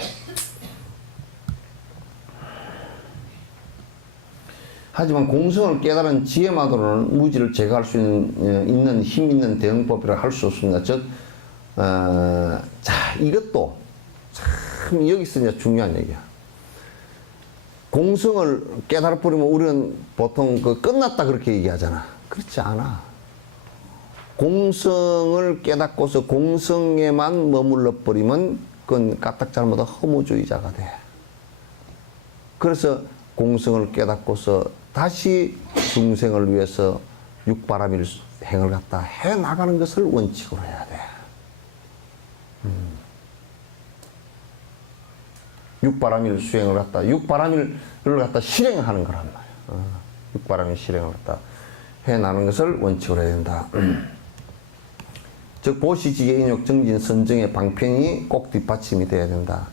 하지만 공성을 깨달은 지혜만으로는 무지를 제거할 수 있는 힘 있는 대응법이라 할 수 없습니다. 즉, 자 이것도 참 여기서 이제 중요한 얘기야. 공성을 깨달아버리면 우리는 보통 끝났다 그렇게 얘기하잖아. 그렇지 않아. 공성을 깨닫고서 공성에만 머물러 버리면 그건 까딱 잘못한 허무주의자가 돼. 그래서 공성을 깨닫고서 다시 중생을 위해서 육바라밀 행을 갖다 해 나가는 것을 원칙으로 해야 돼. 육바라밀 수행을 갖다 육바라밀을 갖다 실행하는 거란 말이야. 육바라밀 실행을 갖다 해 나가는 것을 원칙으로 해야 된다. 즉 보시지계 인욕 정진 선정의 방편이 꼭 뒷받침이 돼야 된다.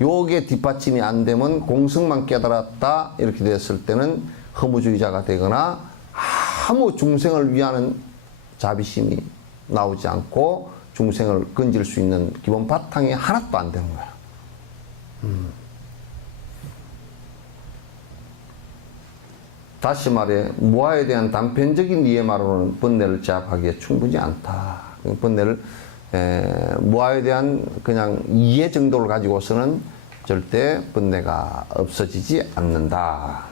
요게 뒷받침이 안 되면 공성만 깨달았다 이렇게 됐을 때는 허무주의자가 되거나 아무 중생을 위하는 자비심이 나오지 않고 중생을 건질 수 있는 기본 바탕이 하나도 안 되는 거야. 다시 말해 무아에 대한 단편적인 이해만으로는 번뇌를 제압하기에 충분히 않다. 번뇌를 무아에 대한 그냥 이해 정도를 가지고서는 절대 번뇌가 없어지지 않는다.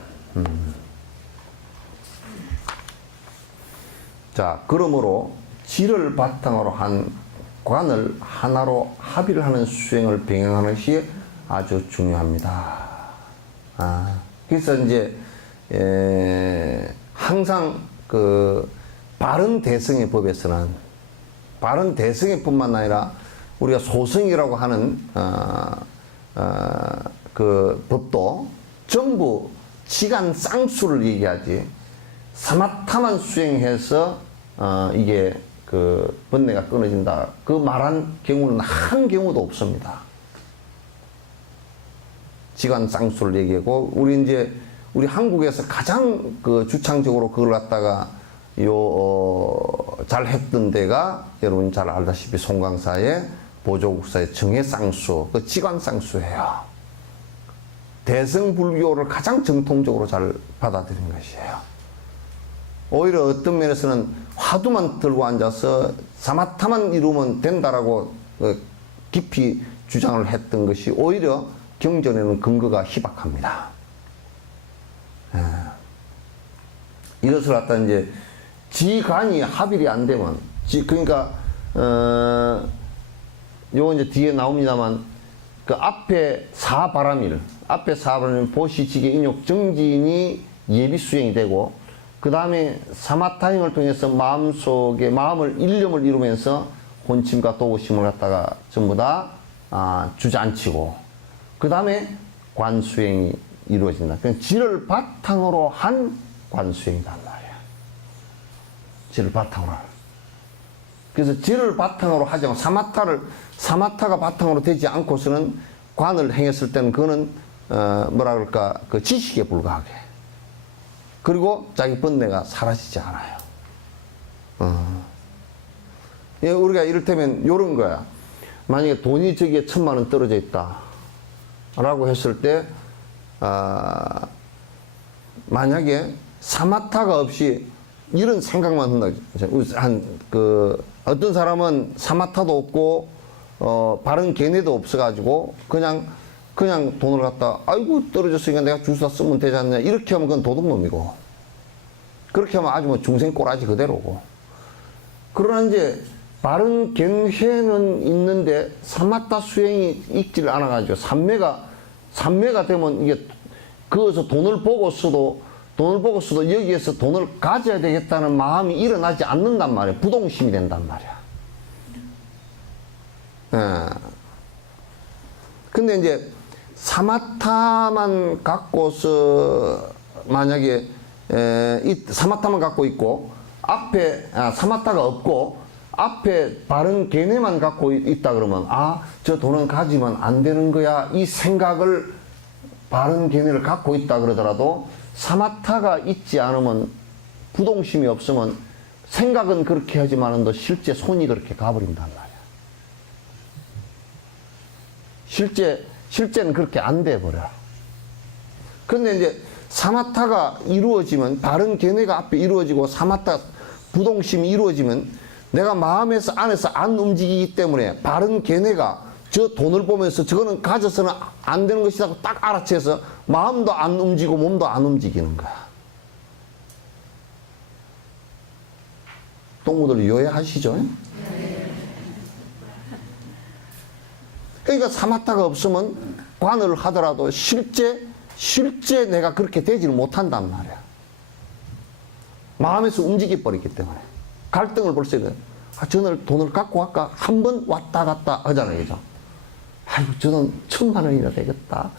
자, 그러므로 질을 바탕으로 한 관을 하나로 합의를 하는 수행을 병행하는 것이 아주 중요합니다. 그래서 이제 항상 그 바른 대성의 법에서는 바른 대성의 뿐만 아니라 우리가 소성이라고 하는 그 법도 전부 지간 쌍수를 얘기하지 사마타만 수행해서 이게 그 번뇌가 끊어진다 그 말한 경우는 한 경우도 없습니다. 지간 쌍수를 얘기하고 우리 한국에서 가장 그 주창적으로 그걸 갖다가 잘 했던 데가 여러분 잘 알다시피 송강사의 보조국사의 정해쌍수, 그 지관쌍수예요. 대성불교를 가장 정통적으로 잘 받아들인 것이에요. 오히려 어떤 면에서는 화두만 들고 앉아서 사마타만 이루면 된다라고 깊이 주장을 했던 것이 오히려 경전에는 근거가 희박합니다. 이것을 갖다 이제 지간이 합일이 안 되면 그러니까 요거 이제 뒤에 나옵니다만 그 앞에 사바라밀 보시지계 인욕 정진이 예비 수행이 되고 그 다음에 사마타행을 통해서 마음속에 마음을 일념을 이루면서 혼침과 도구심을 갖다가 전부 다 주저앉히고 그 다음에 관수행이 이루어진다. 그러니까 질을 바탕으로 한 관수행이란 말이야. 질을 바탕으로. 그래서 질을 바탕으로 하지 않고 사마타가 바탕으로 되지 않고서는 관을 행했을 때는 그거는 뭐라 그럴까 그 지식에 불과하게. 그리고 자기 번뇌가 사라지지 않아요. 우리가 이를테면 요런 거야. 만약에 돈이 저기에 1000만 원 떨어져 있다. 라고 했을 때 만약에 사마타가 없이 이런 생각만 한다. 어떤 사람은 사마타도 없고 바른 견해도 없어가지고 그냥 돈을 갖다 아이고 떨어졌으니까 내가 주사 쓰면 되지 않냐 이렇게 하면 그건 도둑놈이고 그렇게 하면 아주 뭐 중생 꼬라지 그대로고. 그러나 이제 바른 견해는 있는데 사마타 수행이 있지를 않아가지고 삼매가 되면 이게 거기서 돈을 보고서도 여기에서 돈을 가져야 되겠다는 마음이 일어나지 않는단 말이야. 부동심이 된단 말이야. 근데 이제 사마타만 갖고서 만약에 사마타만 갖고 있고 앞에 사마타가 없고 앞에 바른 견해만 갖고 있다 그러면 저 돈은 가지면 안 되는 거야 이 생각을 바른 견해를 갖고 있다 그러더라도 사마타가 있지 않으면 부동심이 없으면 생각은 그렇게 하지만은 실제 손이 그렇게 가버린단 말이야. 실제는 그렇게 안 돼버려. 근데 이제 사마타가 이루어지면 바른 견해가 앞에 이루어지고 사마타 부동심이 이루어지면 내가 마음에서 안에서 안 움직이기 때문에 바른 견해가 저 돈을 보면서 저거는 가져서는 안 되는 것이라고 딱 알아채서 마음도 안 움직이고 몸도 안 움직이는 거야. 동무들 이해하시죠? 그러니까 사마타가 없으면 관을 하더라도 실제 내가 그렇게 되지를 못한단 말이야. 마음에서 움직여 버리기 때문에. 갈등을 벌써 이래. 저는 돈을 갖고 갈까? 한 번 왔다 갔다 하잖아요. 그죠? 아이고, 저는 1,000만 원이나 되겠다.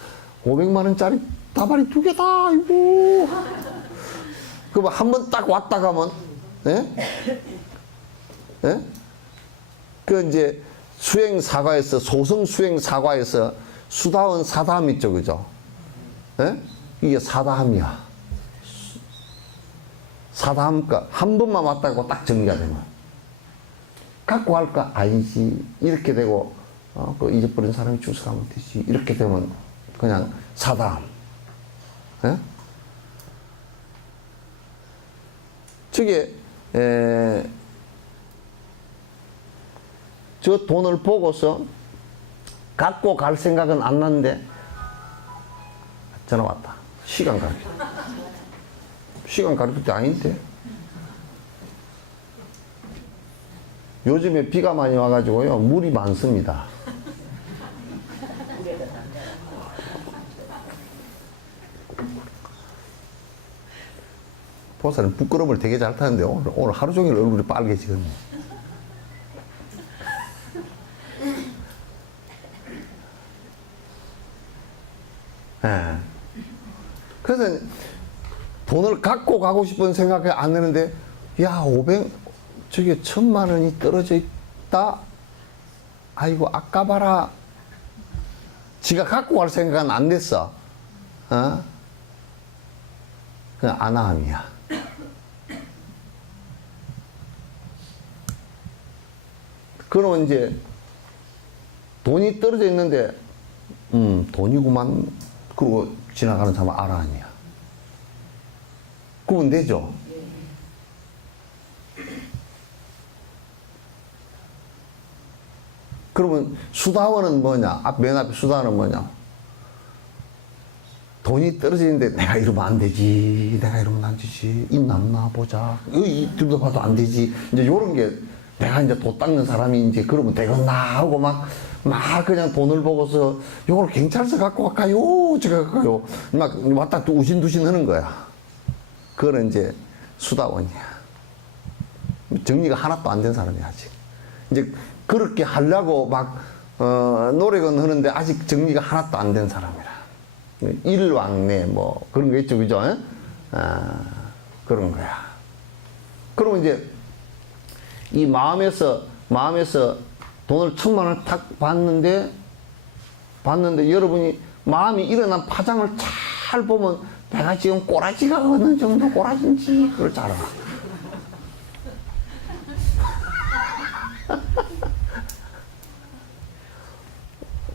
500만 원짜리 다발이 2개다. 아이고. 그럼 한 번 딱 왔다 가면, 예? 예? 그 이제 수행사과에서, 소성 수행사과에서 수다원 사다함 있죠. 그죠? 예? 이게 사다함이야. 사다함가. 한 번만 왔다 가고 딱 정리가 되면. 갖고 갈까? 아니지. 이렇게 되고, 그 잊어버린 사람이 주워가면 되지. 이렇게 되면 그냥 사다함. 예? 저게, 저 돈을 보고서 갖고 갈 생각은 안 났는데, 전화 왔다. 시간 가르쳐. 시간 가르칠 때 아닌데. 요즘에 비가 많이 와가지고요, 물이 많습니다. 보살은 부끄러움을 되게 잘 타는데 오늘 하루 종일 얼굴이 빨개지거든요. 예. 그래서 돈을 갖고 가고 싶은 생각이 안 드는데, 야, 저게 1,000만 원이 떨어져 있다? 아이고, 아까 봐라. 지가 갖고 갈 생각은 안 됐어. 그냥 안함이야. 그러면 이제 돈이 떨어져 있는데, 돈이구만. 그러고 지나가는 사람 알아, 아니야. 그러면 되죠. 그러면 수다원은 뭐냐? 맨 앞에 수다원은 뭐냐? 돈이 떨어지는데 내가 이러면 안 되지. 내가 이러면 안 되지. 입 남나 보자. 이 둘도 봐도 안 되지. 이제 요런 게 내가 이제 돈 닦는 사람이 이제 그러면 되겠나 하고 막 그냥 돈을 보고서 요걸 경찰서 갖고 갈까요? 제가 갈까요? 막 왔다 또 우신두신 하는 거야. 그거는 이제 수다원이야. 정리가 하나도 안 된 사람이야, 아직. 이제 그렇게 하려고 막, 노력은 하는데 아직 정리가 하나도 안 된 사람이라. 일왕래 뭐 그런 거 있죠. 그죠? 그런 거야. 그러면 이제 이 마음에서 돈을 1,000만 원을 탁 봤는데 여러분이 마음이 일어난 파장을 잘 보면 내가 지금 꼬라지가 어느 정도 꼬라진지 그걸 잘 알아.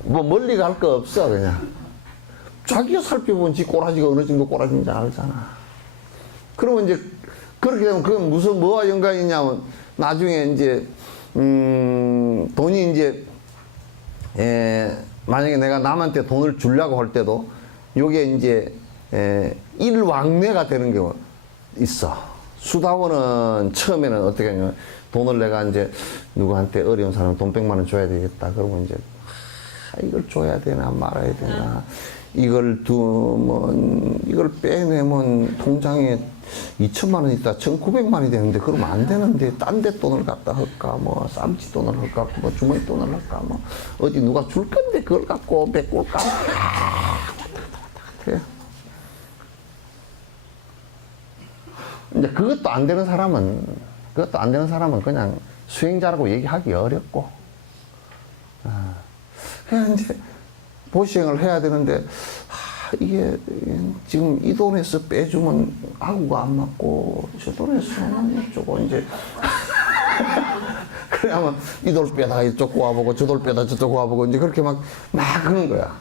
뭐 멀리 갈 거 없어. 그냥 자기가 살펴본 지 꼬라지가 어느 정도 꼬라진지 알잖아. 그러면 이제 그렇게 되면 그건 뭐와 연관이 있냐면 나중에 이제 돈이 이제 만약에 내가 남한테 돈을 주려고 할 때도 요게 이제 일왕래가 되는 경우 있어. 수다원은 처음에는 어떻게 하냐면 돈을 내가 이제 누구한테 어려운 사람 돈 100만 원 줘야 되겠다. 그러면 이제 이걸 줘야 되나 말아야 되나. 이걸 두면 이걸 빼내면 통장에 2,000만 원 있다 1,900만 원이 되는데 그러면 안 되는데 딴 데 돈을 갖다 할까 뭐 쌈치 돈을 할까 뭐 주머니 돈을 할까 뭐 어디 누가 줄 건데 그걸 갖고 메꿀까 그래. 이제 그것도 안 되는 사람은 그냥 수행자라고 얘기하기 어렵고 그냥 이제 보시행을 해야 되는데 이게 지금 이 돈에서 빼주면 아구가 안 맞고 저 돈에서는 조금 이제 그러면 이 돌 빼다가 이쪽 꼬아보고 저 돌 빼다가 저쪽 꼬아보고 이제 그렇게 막 그런 거야.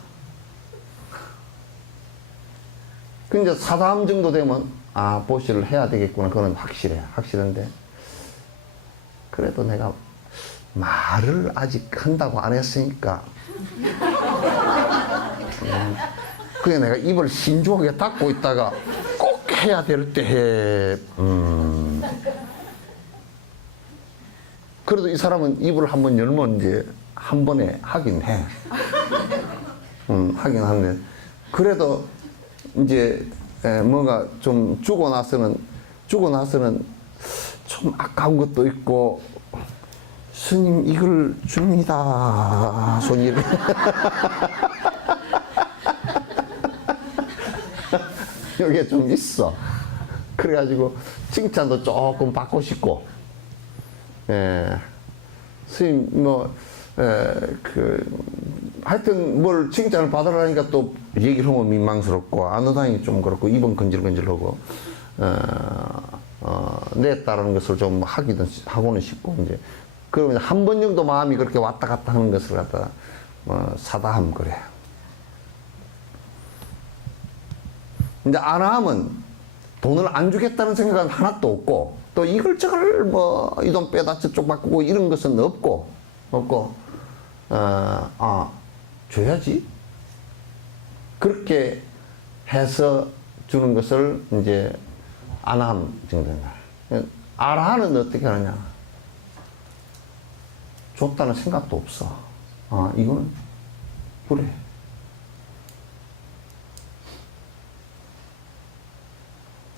그 이제 사다음 정도 되면 보시를 해야 되겠구나. 그건 확실한데 그래도 내가 말을 아직 한다고 안 했으니까 그게 내가 입을 신중하게 닫고 있다가 꼭 해야 될 때 해. 그래도 이 사람은 입을 한번 열면 이제 한 번에 하긴 해. 하긴 하는데 그래도 이제 뭔가 좀 주고 나서는 좀 아까운 것도 있고, 스님 이걸 줍니다. 손이 이렇게. 여기에 좀 있어. 그래가지고 칭찬도 조금 받고 싶고, 스님 하여튼 뭘 칭찬을 받으라니까 또 얘기를 하면 민망스럽고, 안 하다니 좀 그렇고, 입은 건질건질하고, 냈다라는 것을 좀 하고는 싶고, 이제 그러면 한 번 정도 마음이 그렇게 왔다 갔다 하는 것을 갖다 사다함 그래. 이제 안 하면 돈을 안 주겠다는 생각은 하나도 없고, 또 이걸 저걸 이 돈 빼다 저쪽 바꾸고 이런 것은 없고, 줘야지. 그렇게 해서 주는 것을 이제 안함 정도인가. 아라는 어떻게 하느냐. 줬다는 생각도 없어. 이거는 그래.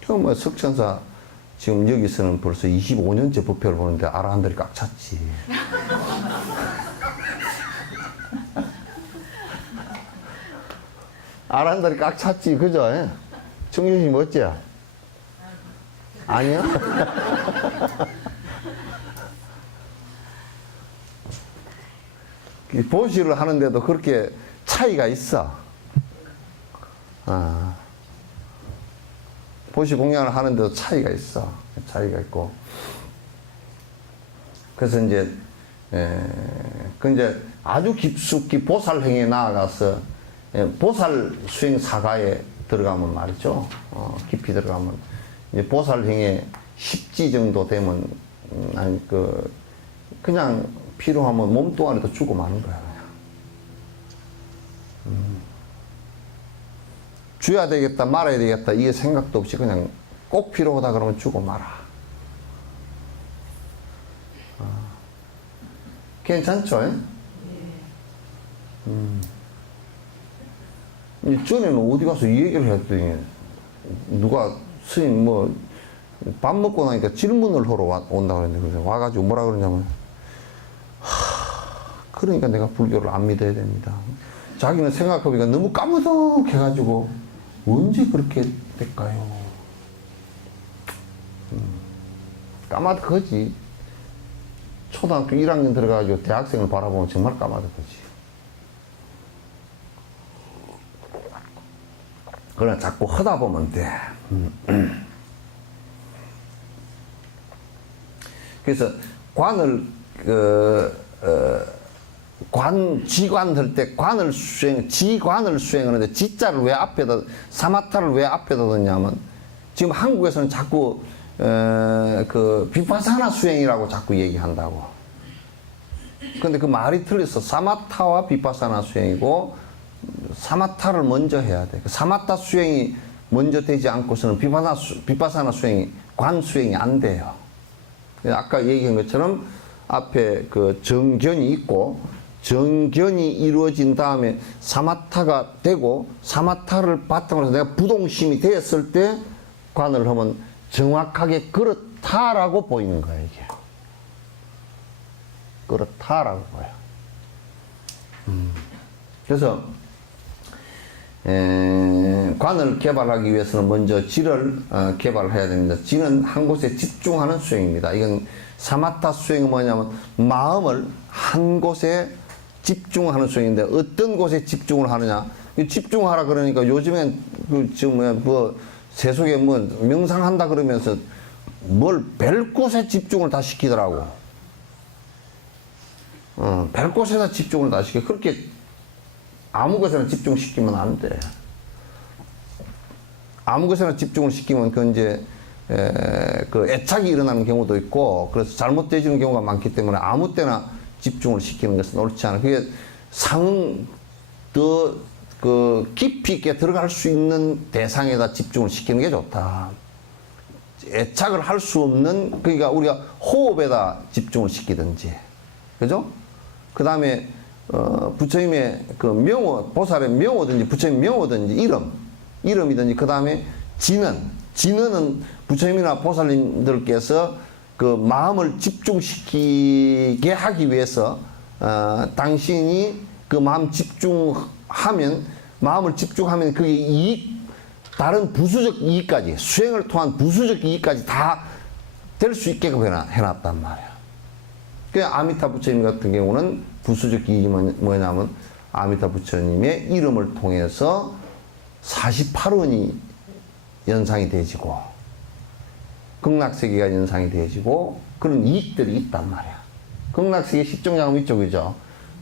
뭐 석천사 지금 여기서는 벌써 25년째 법회를 보는데 아라한들이 꽉 찼지. 아라한들이 꽉 찼지, 그죠? 청주님 어찌야? 아니야? 보시를 하는데도 그렇게 차이가 있어. 보시 공양을 하는데도 차이가 있어. 차이가 있고. 그래서 이제, 이제 아주 깊숙이 보살행에 나아가서, 보살 수행 사가에 들어가면 말이죠. 깊이 들어가면, 이제 보살행에 10지 정도 되면, 그냥 필요하면 몸뚱아리도 주고 마는 거야, 그냥. 줘야 되겠다, 말아야 되겠다, 이게 생각도 없이 그냥 꼭 필요하다 그러면 주고 말아. 괜찮죠? 전에는 어디 가서 이 얘기를 했더니, 누가, 스님, 밥 먹고 나니까 질문을 하러 온다고 그랬는데, 그래서 와가지고 뭐라 그러냐면, 그러니까 내가 불교를 안 믿어야 됩니다. 자기는 생각해보니까 너무 까무덕해가지고 언제 그렇게 될까요? 까마득하지. 초등학교 1학년 들어가가지고 대학생을 바라보면 정말 까마득하지. 그러나 자꾸 하다 보면 돼. 그래서 관을 지관 할 때 지관을 수행하는데 지자를 왜 앞에다, 사마타를 왜 앞에다 뒀냐면, 지금 한국에서는 자꾸, 비파사나 수행이라고 자꾸 얘기한다고. 근데 그 말이 틀렸어. 사마타와 비파사나 수행이고, 사마타를 먼저 해야 돼. 사마타 수행이 먼저 되지 않고서는 비파사나 수행이, 관 수행이 안 돼요. 아까 얘기한 것처럼 앞에 그 정견이 있고, 정견이 이루어진 다음에 사마타가 되고, 사마타를 바탕으로 해서 내가 부동심이 되었을 때 관을 하면 정확하게 그렇다라고 보이는 거야, 이게. 그렇다라고 보여. 그래서 관을 개발하기 위해서는 먼저 지를 개발해야 됩니다. 지는 한 곳에 집중하는 수행입니다. 이건 사마타 수행이 뭐냐면 마음을 한 곳에 집중하는 수행인데, 어떤 곳에 집중을 하느냐. 집중하라 그러니까 요즘엔 지금 세속에 명상한다 그러면서 별 곳에 집중을 다 시키더라고. 별 곳에다 집중을 다 시켜. 그렇게 아무 곳에나 집중시키면 안 돼. 아무 곳에나 집중을 시키면 그 이제 애착이 일어나는 경우도 있고, 그래서 잘못되어지는 경우가 많기 때문에 아무 때나 집중을 시키는 것은 옳지 않아. 그게 더 깊이 있게 들어갈 수 있는 대상에다 집중을 시키는 게 좋다. 애착을 할 수 없는, 그러니까 우리가 호흡에다 집중을 시키든지, 그죠? 그 다음에 부처님의 그 명호, 보살의 명호든지 부처님 명호든지 이름이든지 그 다음에 진언은 부처님이나 보살님들께서 그 마음을 집중시키게 하기 위해서 당신이 그 마음을 집중하면 그게 다른 부수적 이익까지, 수행을 통한 부수적 이익까지 다 될 수 있게끔 해놨단 말이야. 그 아미타 부처님 같은 경우는 부수적 이익이 뭐냐면 아미타 부처님의 이름을 통해서 48원이 연상이 되지고 극락세계가 연상이 되지고 그런 이익들이 있단 말이야. 극락세계 십정장은 이쪽이죠.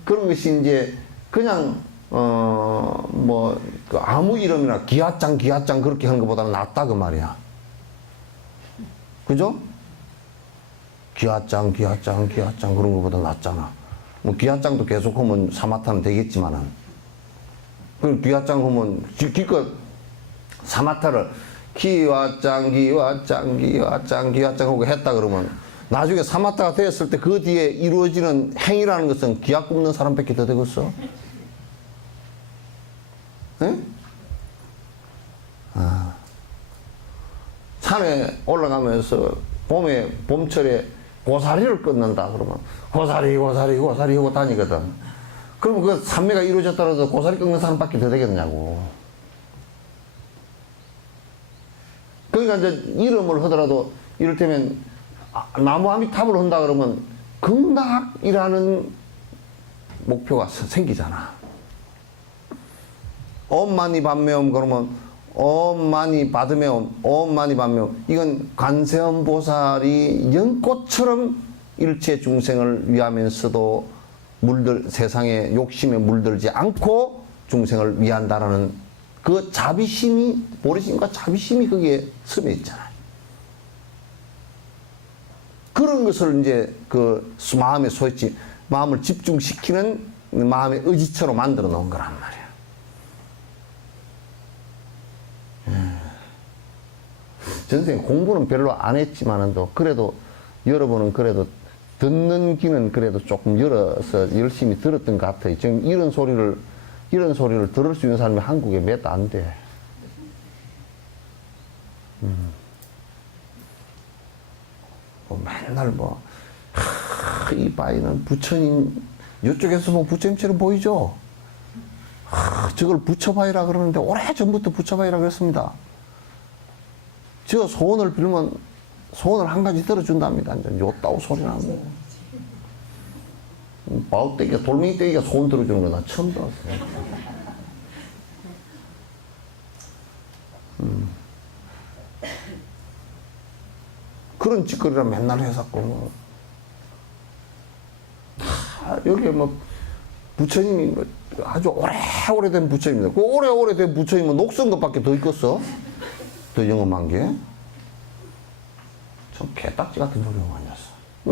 그런 것이 이제 그냥 그 아무 이름이나 기하장 그렇게 하는 것보다는 낫다 그 말이야. 그죠? 기하장 그런 것보다 낫잖아. 뭐 기하장도 계속 하면 사마타는 되겠지만은 그럼 기하장 하면 기껏 사마타를 기와장 하고 했다 그러면 나중에 사마타가 되었을 때 그 뒤에 이루어지는 행위라는 것은 기하 굽는 사람밖에 더 되겠어? 에? 산에 올라가면서 봄철에 고사리를 끊는다 그러면 고사리 하고 다니거든. 그러면 그 산매가 이루어졌더라도 고사리 끊는 사람밖에 더 되겠냐고. 그러니까 이제 이름을 하더라도 이를테면 나무 아미탑을 한다 그러면 극락이라는 목표가 생기잖아. 엄마니 반매옴 그러면 엄마니 받으면 엄마니 반매옴 이건 관세음 보살이 연꽃처럼 일체 중생을 위하면서도 세상에 욕심에 물들지 않고 중생을 위한다라는 그 자비심이, 보리심과 자비심이 거기에 스며 있잖아요. 그런 것을 이제 그 마음에 소했지, 마음을 집중시키는 마음의 의지처로 만들어 놓은 거란 말이야. 전생에 공부는 별로 안 했지만은도 그래도 여러분은 그래도 듣는 귀는 그래도 조금 열어서 열심히 들었던 것 같아요. 지금 이런 소리를 들을 수 있는 사람이 한국에 몇 안 돼. 맨날 이 바위는 부처님, 이쪽에서 보면 부처님처럼 보이죠? 저걸 부처바위라 그러는데 오래전부터 부처바위라 그랬습니다. 저 소원을 빌면 소원을 한 가지 들어준답니다. 이제 요따오 소리 나면. 바울떼기가, 돌멩이떼기가 소원 들어주는 거 나 처음 봤어요. 그런 짓거리를 맨날 해갖고, 여기에 부처님이 아주 오래된 부처님입니다. 그 오래된 부처님은 녹슨 것밖에 더 있겠어? 더 영험한 게? 참 개딱지 같은 소리가 많이 났어.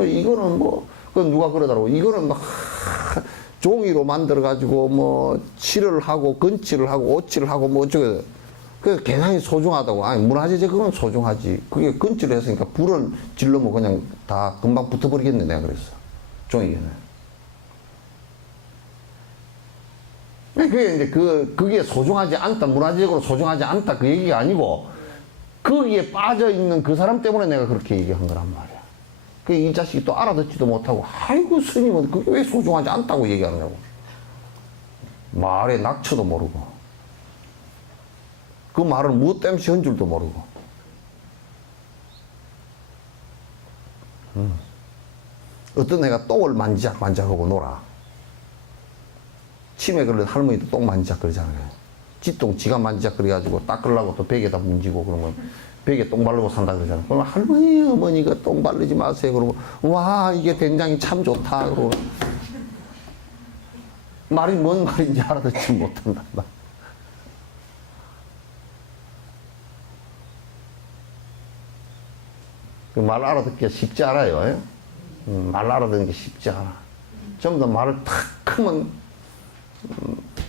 이거는 그건 누가 그러더라고. 이거는 종이로 만들어가지고 칠을 하고, 건칠을 하고, 오칠을 하고, 어쩌고. 그래서 굉장히 소중하다고. 아니, 문화재재 그건 소중하지. 그게 건칠을 했으니까 불을 질러면 그냥 다 금방 붙어버리겠네, 내가 그랬어. 종이에는. 그게 이제 그게 소중하지 않다, 문화재적으로 소중하지 않다, 그 얘기가 아니고, 거기에 빠져있는 그 사람 때문에 내가 그렇게 얘기한 거란 말이야. 이 자식이 또 알아듣지도 못하고, 아이고, 스님은 그게 왜 소중하지 않다고 얘기하느냐고. 말의 낙처도 모르고. 그 말을 무엇 때문에 한 줄도 모르고. 어떤 애가 똥을 만지작하고 놀아. 치매 걸린 할머니도 똥 만지작거리잖아요. 찌똥 지가 만지작거려가지고 닦으려고 또 벽에다 문지고 그러면 벽에 똥 바르고 산다 그러잖아요. 그러면 할머니, 어머니가 똥 바르지 마세요. 그러고, 와, 이게 된장이 참 좋다. 그러고. 말이 뭔 말인지 알아듣지 못한다. 그 말 알아듣기가 쉽지 않아요. 말 알아듣는 게 쉽지 않아. 전부 다 말을 탁 하면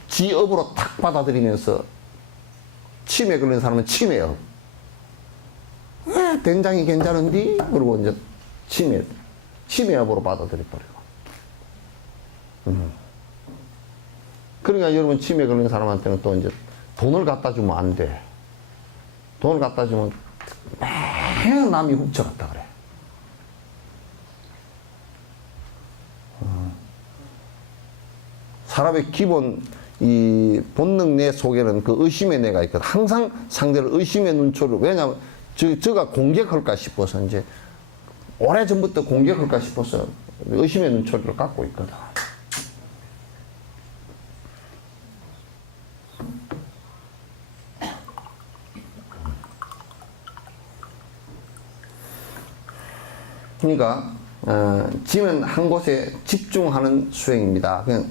지업으로 탁 받아들이면서 치매 걸린 사람은 치매업. 왜 된장이 괜찮은디? 그리고 이제 치매업으로 받아들여 버리고. 그러니까 여러분 치매 걸린 사람한테는 또 이제 돈을 갖다 주면 안 돼. 돈을 갖다 주면 매일 남이 훔쳐갔다 그래. 사람의 기본 이 본능 내 속에는 그 의심의 내가 있거든. 항상 상대를 의심의 눈초를, 왜냐하면 저가 공격할까 싶어서 이제 오래전부터 공격할까 싶어서 의심의 눈초리를 갖고 있거든. 그러니까 지는 한 곳에 집중하는 수행입니다. 그냥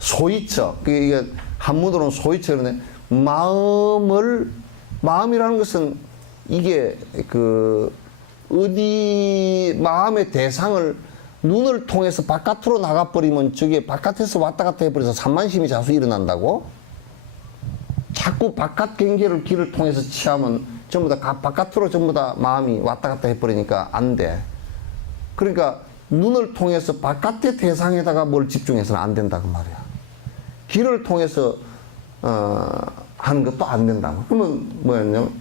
소위처, 이게 한문으로는 소위처, 그런데 마음이라는 것은 이게 어디 마음의 대상을 눈을 통해서 바깥으로 나가버리면 저게 바깥에서 왔다 갔다 해버려서 산만심이 자수 일어난다고? 자꾸 바깥 경계를 길을 통해서 취하면 전부 다 바깥으로 전부 다 마음이 왔다 갔다 해버리니까 안 돼. 그러니까 눈을 통해서 바깥의 대상에다가 뭘 집중해서는 안 된다 그 말이야. 길을 통해서 하는 것도 안 된다. 그러면 뭐였냐면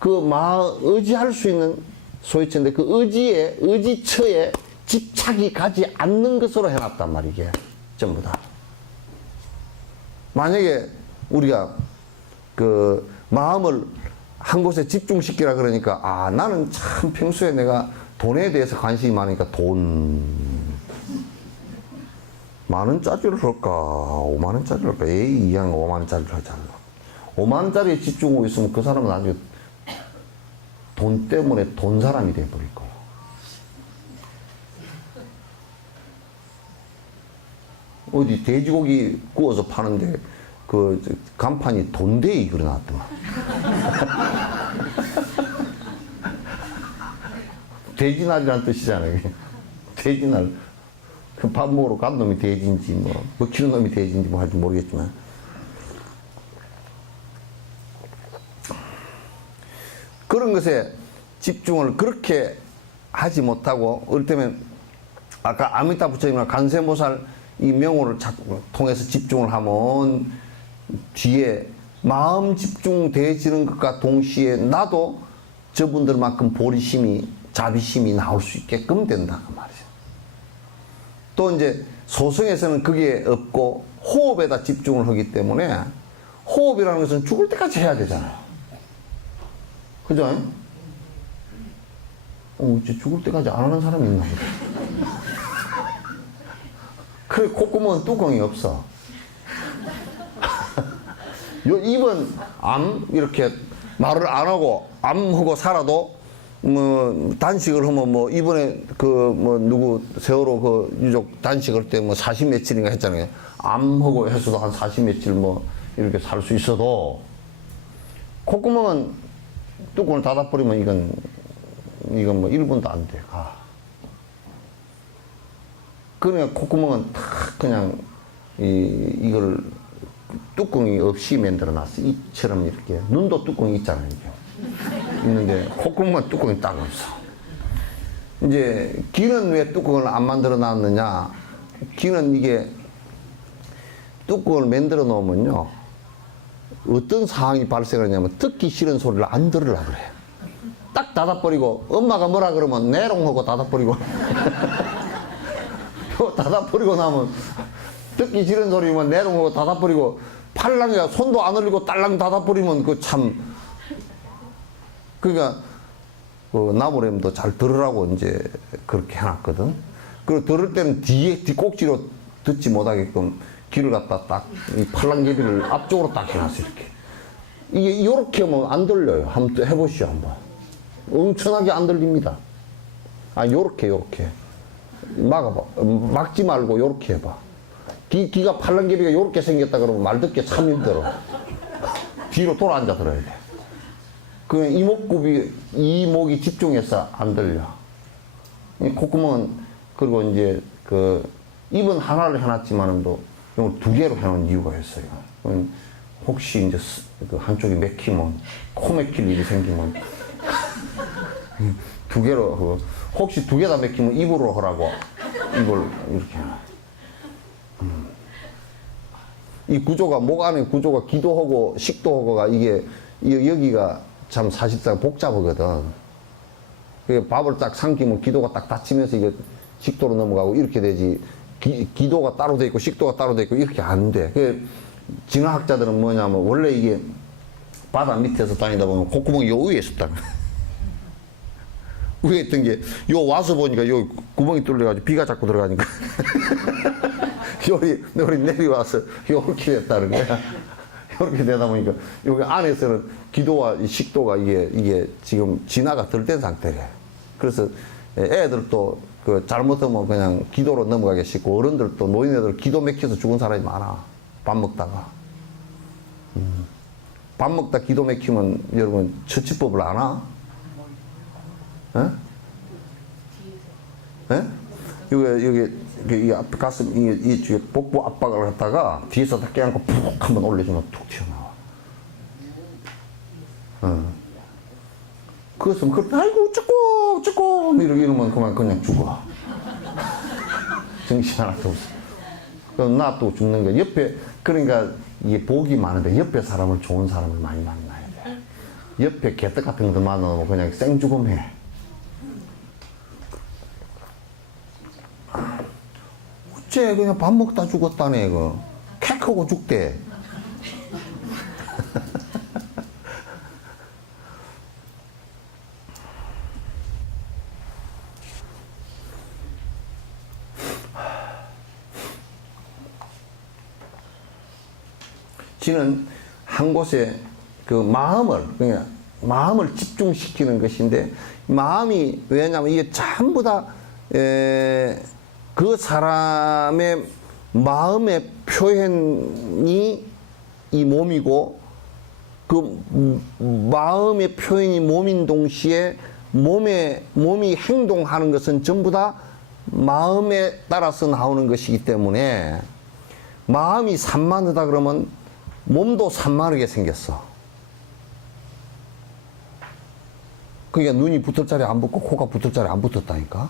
의지할 수 있는 소위처인데 그 의지처에 집착이 가지 않는 것으로 해놨단 말이야. 이게 전부 다. 만약에 우리가 마음을 한 곳에 집중시키라 그러니까 나는 참 평소에 내가 돈에 대해서 관심이 많으니까 돈 10,000원짜리를 할까 50,000원짜리를 할까 에이 이왕 50,000원짜리를 하자. 50,000원짜리에 집중하고 있으면 그 사람은 나중에 돈 때문에 돈 사람이 돼버릴 거야. 어디 돼지고기 구워서 파는데 간판이 돈데이 그려놨더만. 돼지날이란 뜻이잖아요. 돼지날. 밥 먹으러 간 놈이 돼지인지 먹히는 놈이 돼지인지 할지 모르겠지만. 그런 것에 집중을 그렇게 하지 못하고, 이를테면 아까 아미타 부처님이나 관세음보살 이 명호를 통해서 집중을 하면 뒤에 마음 집중되어지는 것과 동시에 나도 저분들만큼 보리심이 자비심이 나올 수 있게끔 된다 그 말이죠. 또 이제 소승에서는 그게 없고 호흡에다 집중을 하기 때문에 호흡이라는 것은 죽을 때까지 해야 되잖아요. 그죠? 이제 죽을 때까지 안 하는 사람이 있나 보다. 그래 콧구멍은 뚜껑이 없어. 요 입은 이렇게 말을 안 하고 하고 살아도 단식을 하면 이번에 누구 세월호 유족 단식할 때 40 며칠인가 했잖아요. 하고 해서도 한 40 며칠 이렇게 살 수 있어도 콧구멍은 뚜껑을 닫아버리면 이건 1분도 안 돼. 그러니까 콧구멍은 탁 그냥 이걸 뚜껑이 없이 만들어 놨어. 이처럼 이렇게. 눈도 뚜껑이 있잖아요. 이게. 있는데 콧구멍은 뚜껑이 딱 없어. 이제 귀는 왜 뚜껑을 안 만들어 놨느냐? 귀는 이게 뚜껑을 만들어 놓으면요. 어떤 상황이 발생하냐면 듣기 싫은 소리를 안 들으려고 그래. 딱 닫아버리고 엄마가 뭐라 그러면 내롱하고 닫아버리고 닫아버리고 나면 듣기 싫은 소리면 내롱하고 닫아버리고 팔랑이가 손도 안 흘리고 딸랑 닫아버리면 그러니까 나무램도 잘 들으라고 이제 그렇게 해놨거든. 그리고 들을 때는 뒷꼭지로 듣지 못하게끔 귀를 갖다 딱 이 팔랑개비를 앞쪽으로 딱 해놨어. 이렇게 이게 요렇게 하면 안 들려요. 한번 해보시죠. 한번 엄청나게 안 들립니다. 요렇게 막지 말고 요렇게 해봐. 귀가 팔랑개비가 요렇게 생겼다 그러면 말 듣기 참 힘들어. 뒤로 돌아 앉아 들어야 돼. 그 이목이 집중해서 안 들려. 콧구멍은 그리고 이제 입은 하나를 해놨지만도 이걸 2개로 해놓은 이유가 있어요. 혹시 이제 한쪽이 맥히면 코 맥힐 일이 생기면 2개로 혹시 2개 다 맥히면 입으로 하라고 이걸 이렇게 해놔. 이 구조가, 목 안에 구조가 기도하고 식도하고가 이게, 여기가 참 사실상 복잡하거든. 밥을 딱 삼키면 기도가 딱 닫히면서 이게 식도로 넘어가고 이렇게 되지. 기도가 따로 돼 있고 식도가 따로 돼 있고 이렇게 안 돼. 진화학자들은 뭐냐면 원래 이게 바다 밑에서 다니다 보면 콧구멍이 요 위에 있었다. 위에 있던 게 요 와서 보니까 요 구멍이 뚫려가지고 비가 자꾸 들어가니까 요리 내려와서 요렇게 됐다는 거야. 요렇게 되다 보니까 여기 안에서는 기도와 식도가 이게 지금 진화가 덜 된 상태래. 그래서 애들도 그 잘못하면 그냥 기도로 넘어가기 쉽고, 어른들도 노인애들 기도 막혀서 죽은 사람이 많아. 밥 먹다가. 밥 먹다 기도 막히면 여러분 처치법을 아나? 예? 예? 여기 앞에 가슴, 이 뒤에 복부 압박을 갖다가 뒤에서 다 깨안고 푹 한번 올려주면 툭 튀어나와. 그것은, 아이고, 어쩌고, 이러면 그냥 죽어. 정신 하나도 없어. 그럼 놔두고 죽는 거야. 옆에, 그러니까 이게 복이 많은데 옆에 사람을, 좋은 사람을 많이 만나야 돼. 옆에 개떡 같은 것들 만나면 그냥 생죽음해. 어째 그냥 밥 먹다 죽었다네, 캑 하고 죽대. 지는 한 곳에 그 마음을 집중시키는 것인데, 마음이, 왜냐면 이게 전부 다, 그 사람의 마음의 표현이 이 몸이고, 그 마음의 표현이 몸인 동시에 몸이 행동하는 것은 전부 다 마음에 따라서 나오는 것이기 때문에, 마음이 산만하다 그러면 몸도 산만하게 생겼어. 그러니까 눈이 붙을 자리에 안 붙고 코가 붙을 자리에 안 붙었다니까.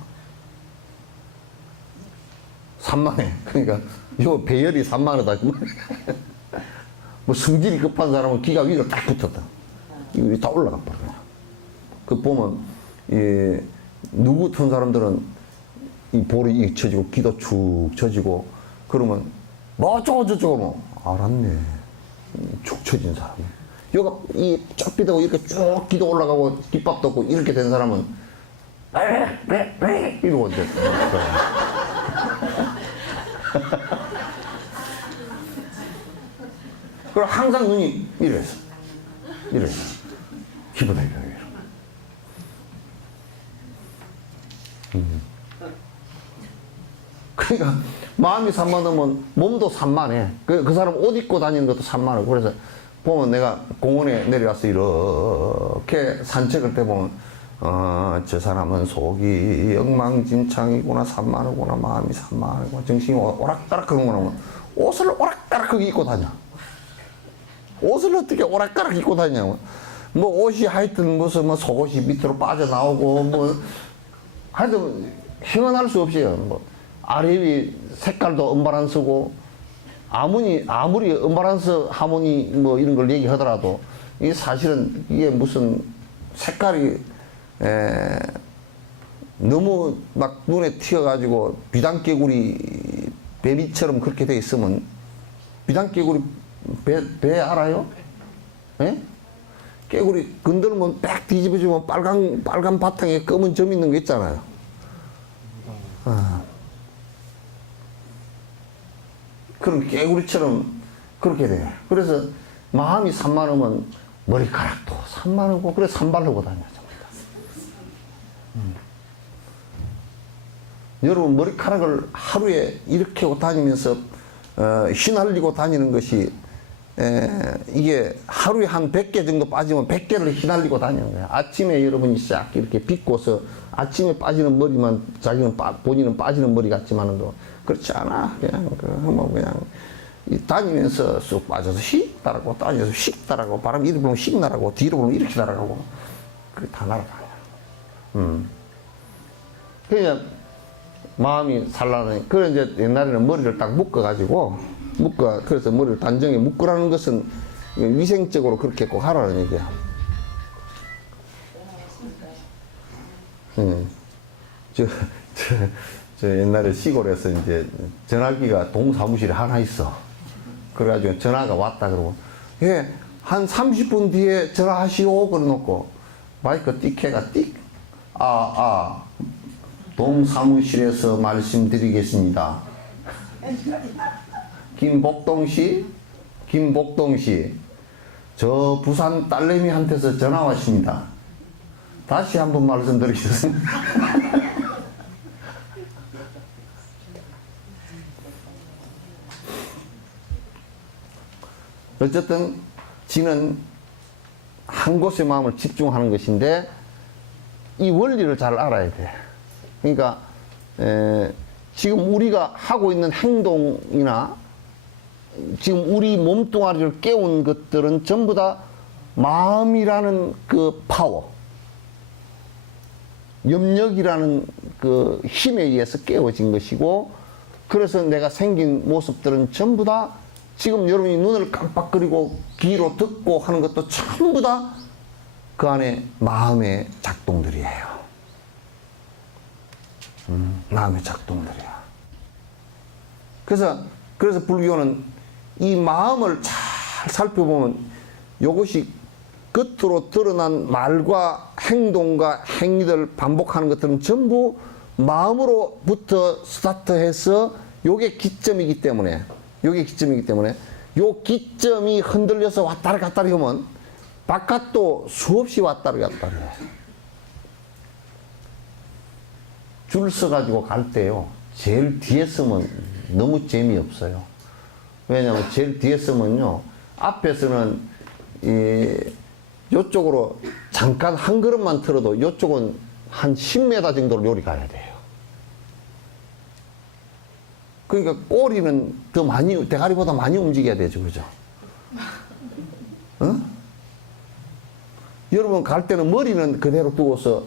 산만해. 그러니까 요 배열이 산만하다. 뭐 성질이 급한 사람은 기가 위로 딱 붙었다. 이거 다 올라가 버려. 그 보면 누구 같은 사람들은 이 볼이 쳐지고 기도 축 쳐지고 그러면 뭐 어쩌고 저쩌고 뭐 알았네. 축 처진 사람. 여가 이 쫙비다고 이렇게 쭉 기도 올라가고 깃밥도 없고 이렇게 된 사람은 왜 이러고 이제 그럼 항상 눈이 이래서 기분이 이래. 그러니까 마음이 산만하면 몸도 산만해. 그 사람 옷 입고 다니는 것도 산만하고. 그래서 보면 내가 공원에 내려가서 이렇게 산책을 때 보면 저 사람은 속이 엉망진창이구나, 산만하구나, 마음이 산만하구나, 정신이 오락가락하구나. 옷을 오락가락하게 입고 다녀. 옷을 어떻게 오락가락 입고 다니냐고. 뭐 옷이 하여튼 무슨 뭐 속옷이 밑으로 빠져나오고 뭐 하여튼 형언할 수 없이요. 뭐 아래 위 색깔도 언바란스고 아무리 언바란스 하모니 뭐 이런 걸 얘기하더라도 이게 사실은 이게 무슨 색깔이 너무 막 눈에 튀어가지고 비단개구리 베비처럼 그렇게 돼 있으면 비단개구리 배 알아요? 예? 깨구리 건들면 빽 뒤집어지면 빨간 바탕에 검은 점 있는 거 있잖아요. 그런 깨구리처럼 그렇게 돼. 그래서 마음이 산만하면 머리카락도 산만하고 그래 산발하고 다녀. 여러분 머리카락을 하루에 이렇게 하고 다니면서 휘날리고 다니는 것이 이게 하루에 한 100개 정도 빠지면 100개를 휘날리고 다니는 거야. 아침에 여러분이 싹 이렇게 빗고서 아침에 빠지는 머리만 자기는 본인은 빠지는 머리 같지만도 그렇지 않아. 그냥 그냥 다니면서 쑥 빠져서 휙 따라가고 다니면서 휙 따라가고 바람 이리 불면 휙 날아가고 뒤로 불면 이렇게 날아가고 그게 다 날아가요. 그냥 마음이 산란해. 그래 이제 옛날에는 머리를 딱 묶어가지고 그래서 머리를 단정히 묶으라는 것은 위생적으로 그렇게 꼭 하라는 얘기야. 저 옛날에 시골에서 이제 전화기가 동사무실에 하나 있어. 그래가지고 전화가 왔다 그러고, 예, 한 30분 뒤에 전화하시오. 그래 놓고, 마이크 띡해가 띡. 동사무실에서 말씀드리겠습니다. 김복동 씨, 저 부산 딸내미한테서 전화 왔습니다. 다시 한번 말씀드리겠습니다. 어쨌든 지는 한 곳에 마음을 집중하는 것인데 이 원리를 잘 알아야 돼. 그러니까 지금 우리가 하고 있는 행동이나 지금 우리 몸뚱아리를 깨운 것들은 전부 다 마음이라는 그 파워, 염력이라는 그 힘에 의해서 깨워진 것이고, 그래서 내가 생긴 모습들은 전부 다 지금 여러분이 눈을 깜빡거리고 귀로 듣고 하는 것도 전부 다 그 안에 마음의 작동들이에요. 마음의 작동들이야. 그래서 불교는 이 마음을 잘 살펴보면 이것이 겉으로 드러난 말과 행동과 행위들 반복하는 것들은 전부 마음으로부터 스타트해서 요게 기점이기 때문에 요 기점이 흔들려서 왔다리 갔다리 하면 바깥도 수없이 왔다리 갔다리 해. 줄 서가지고 갈 때요, 제일 뒤에 서면 너무 재미없어요. 왜냐하면 제일 뒤에 서면요, 앞에서는 요쪽으로 잠깐 한 걸음만 틀어도 요쪽은 한 10m 정도로 요리 가야 돼요. 그러니까 꼬리는 더 많이, 대가리보다 많이 움직여야 되죠. 그죠? 어? 여러분 갈 때는 머리는 그대로 두고서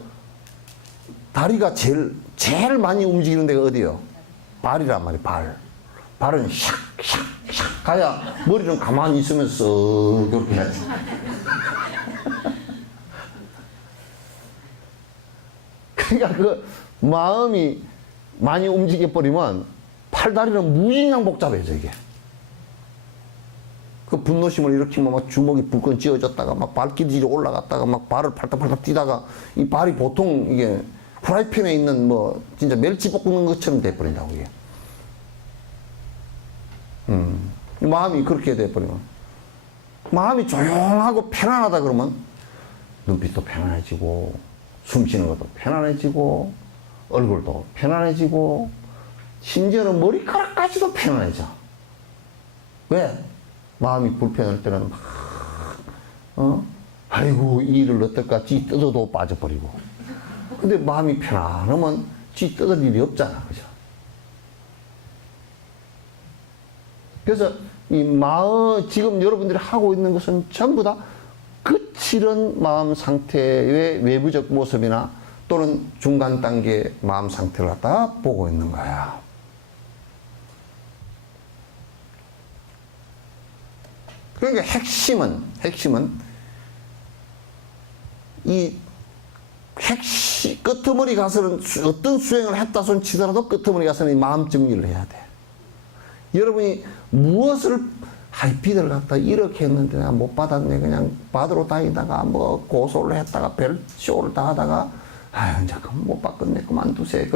다리가 제일 많이 움직이는 데가 어디요? 발이란 말이에요, 발. 발은 샥 가야 머리는 가만히 있으면서 그렇게 해야지. 그러니까 그 마음이 많이 움직여 버리면 팔다리는 무진장 복잡해져, 이게. 그 분노심을 일으키면 막 주먹이 불끈 쥐어졌다가 막 발길이 올라갔다가 막 발을 팔딱팔딱 뛰다가 이 발이 보통 이게 프라이팬에 있는 뭐 진짜 멸치 볶는 것처럼 돼버린다고, 이게. 마음이 그렇게 돼버리면, 마음이 조용하고 편안하다 그러면 눈빛도 편안해지고 숨 쉬는 것도 편안해지고 얼굴도 편안해지고 심지어는 머리카락까지도 편안해져. 왜? 마음이 불편할 때는 막 아이고 이 일을 어떨까 쥐 뜯어도 빠져버리고, 근데 마음이 편안하면 쥐 뜯을 일이 없잖아. 그죠? 그래서 이 마음, 지금 여러분들이 하고 있는 것은 전부 다 거칠은 마음 상태의 외부적 모습이나 또는 중간 단계 마음 상태를 갖다 보고 있는 거야. 그러니까 핵심은 이 끄트머리 가서는 어떤 수행을 했다 손 치더라도 끄트머리 가서는 이 마음 정리를 해야 돼. 여러분이 무엇을 비를 갖다 이렇게 했는데 내가 못 받았네, 그냥 받으러 다니다가 뭐 고소를 했다가 별쇼를 다 하다가 이제 못 받겠네, 그만두세요.